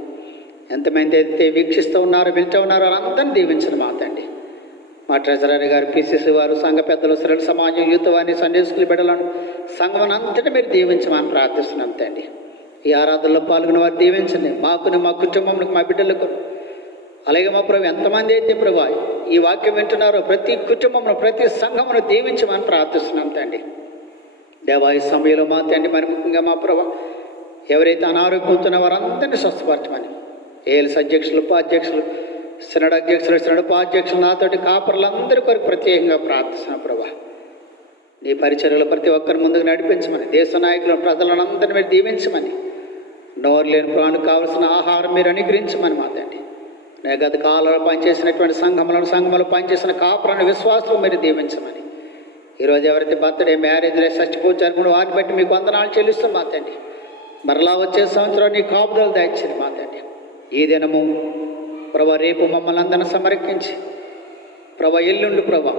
ఎంతమంది అయితే వీక్షిస్తూ ఉన్నారో వింటూ ఉన్నారో వాళ్ళందరినీ దీవించను మా తండ్రి. మా ట్రెజరర్ గారు, పిసిసి వారు, సంఘ పెద్దలు, శ్రేణి సమాజం, యూత్ వారిని, సండే స్కూల్ బిడ్డలను, సంఘం అంతటా మీరు దీవించమని ప్రార్థిస్తున్నాం తండ్రి. ఈ ఆరాధనలో పాల్గొన్న వారు దీవించండి. మాకును, మా కుటుంబంలో, మా బిడ్డలకు, అలాగే మా ప్రభు ఎంతమంది అయితే ప్రభు ఈ వాక్యం వింటున్నారో ప్రతి కుటుంబంలో, ప్రతి సంఘమును దీవించమని ప్రార్థిస్తున్నాం తండ్రి. దేవా ఈ సమయంలో మా తండ్రి మరి ముఖ్యంగా మా ప్రభు ఎవరైతే అనారోగ్యంతున్న వారందరినీ స్వస్థపరచమని ఏఎల్స్ అధ్యక్షులు, ఉపాధ్యక్షులు, సినడ్ అధ్యక్షులు, సినడ్ ఉపాధ్యక్షులు, నాతోటి కాపర్లందరి కొరకు ప్రత్యేకంగా ప్రార్థిస్తున్నాం ప్రభా. నీ పరిచర్యలు ప్రతి ఒక్కరి ముందుకు నడిపించమని, దేశ నాయకులు, ప్రజలను అందరినీ మీరు దీవించమని, నోరు లేని ప్రాణులకు కావలసిన ఆహారం మీరు అనుగ్రహించమని మా తండ్రి. నేను గత కాలంలో పనిచేసినటువంటి సంఘములు పనిచేసిన కాపురాన్ని విశ్వాసం మీరు దీవించమని, ఈరోజు ఎవరైతే బర్త్డే, మ్యారేజ్, చచ్చిపోచారు వారిని బట్టి మీకు వందనాలు చెల్లిస్తాం మా తండ్రి. మరలా వచ్చే సంవత్సరం నీ కాపుదలు దాయించింది మా తండ్రి. ఈ దినము ప్రభా రేపు మమ్మల్ని అందరిని సమర్పించి ప్రభా ఎల్లుండి ప్రభా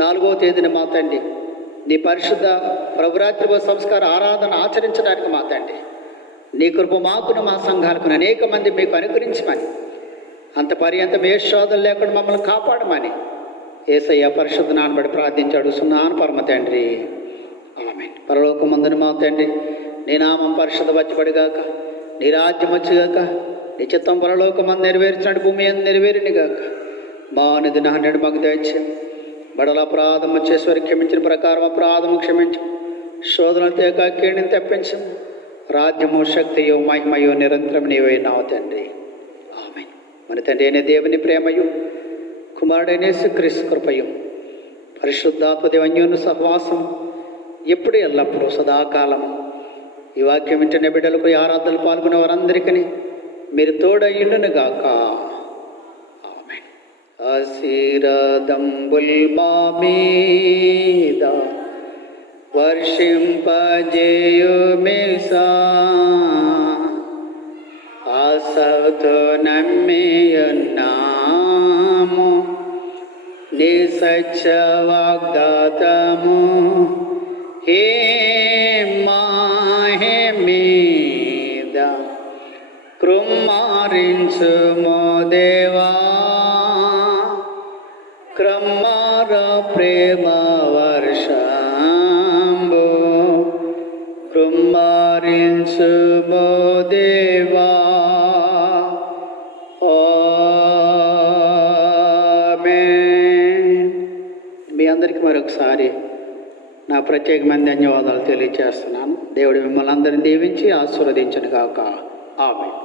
4వ తేదీన మా తండ్రి నీ పరిశుద్ధ ప్రభురాత్రి సంస్కార ఆరాధన ఆచరించడానికి మా తండ్రి నీ కృప మాకును, మా సంఘాలకు అనేక మంది మీకు అనుగ్రహించమని, అంత పర్యంతం ఏ శోధలు లేకుండా మమ్మల్ని కాపాడమని యేసయ్య పరిశుద్ధ నాన్నబడి ప్రార్థించాడు సున్నాను పరమ తండ్రి. ఆమేన్. పరలోకమందున మా తండ్రి నీ నామం పరిశుద్ధ వచ్చబడిగాక, నీ రాజ్యం వచ్చుగాక, నీ చిత్తం పరలోకమందు నెరవేర్చినట్టు భూమి అందు నెరవేరినిగాక. మా నిధి నాన్నడు మాకు దయచేయం. బడల అపరాధం వచ్చేసరికి క్షమించిన ప్రకారం అపరాధము క్షమించం. శోధనలు తేక కీడిని తెప్పించం. రాజ్యము, శక్తియు, మహిమయు నిరంతరం నీవైనావు తండ్రి. ఆమేన్. మన తండ్రి అయిన దేవుని ప్రేమయు, కుమారుడైన యేసుక్రీస్తు కృపయు, పరిశుద్ధాత్మ దేవన్యోను సహవాసం ఎప్పుడు ఎల్లప్పుడూ సదాకాలము ఈ వాక్యం వింటున్న బిడ్డలకు, ఈ ఆరాధనలు పాల్గొనే వారందరికీ మీరు తోడయ్యుండును గాక. ఆమేన్. ఆశీర్వాదంబుల్ మా మీద వర్షింపజేయుమిసా, ఆశతో నమ్మియున్నాము నీ సత్య వాగ్దాతము. హే మాహే మీద కృమ్మారించుమో దేవా, క్రమ్మార ప్రేమ వర్షంబు కృమ్మారించుమో దేవా. ఆమేన్. మీ అందరికీ మరొకసారి నా ప్రత్యేకమైన ధన్యవాదాలు తెలియజేస్తున్నాను. దేవుడు మిమ్మల్ని అందరినీ దీవించి ఆశీర్వదించును గాక. ఆమేన్.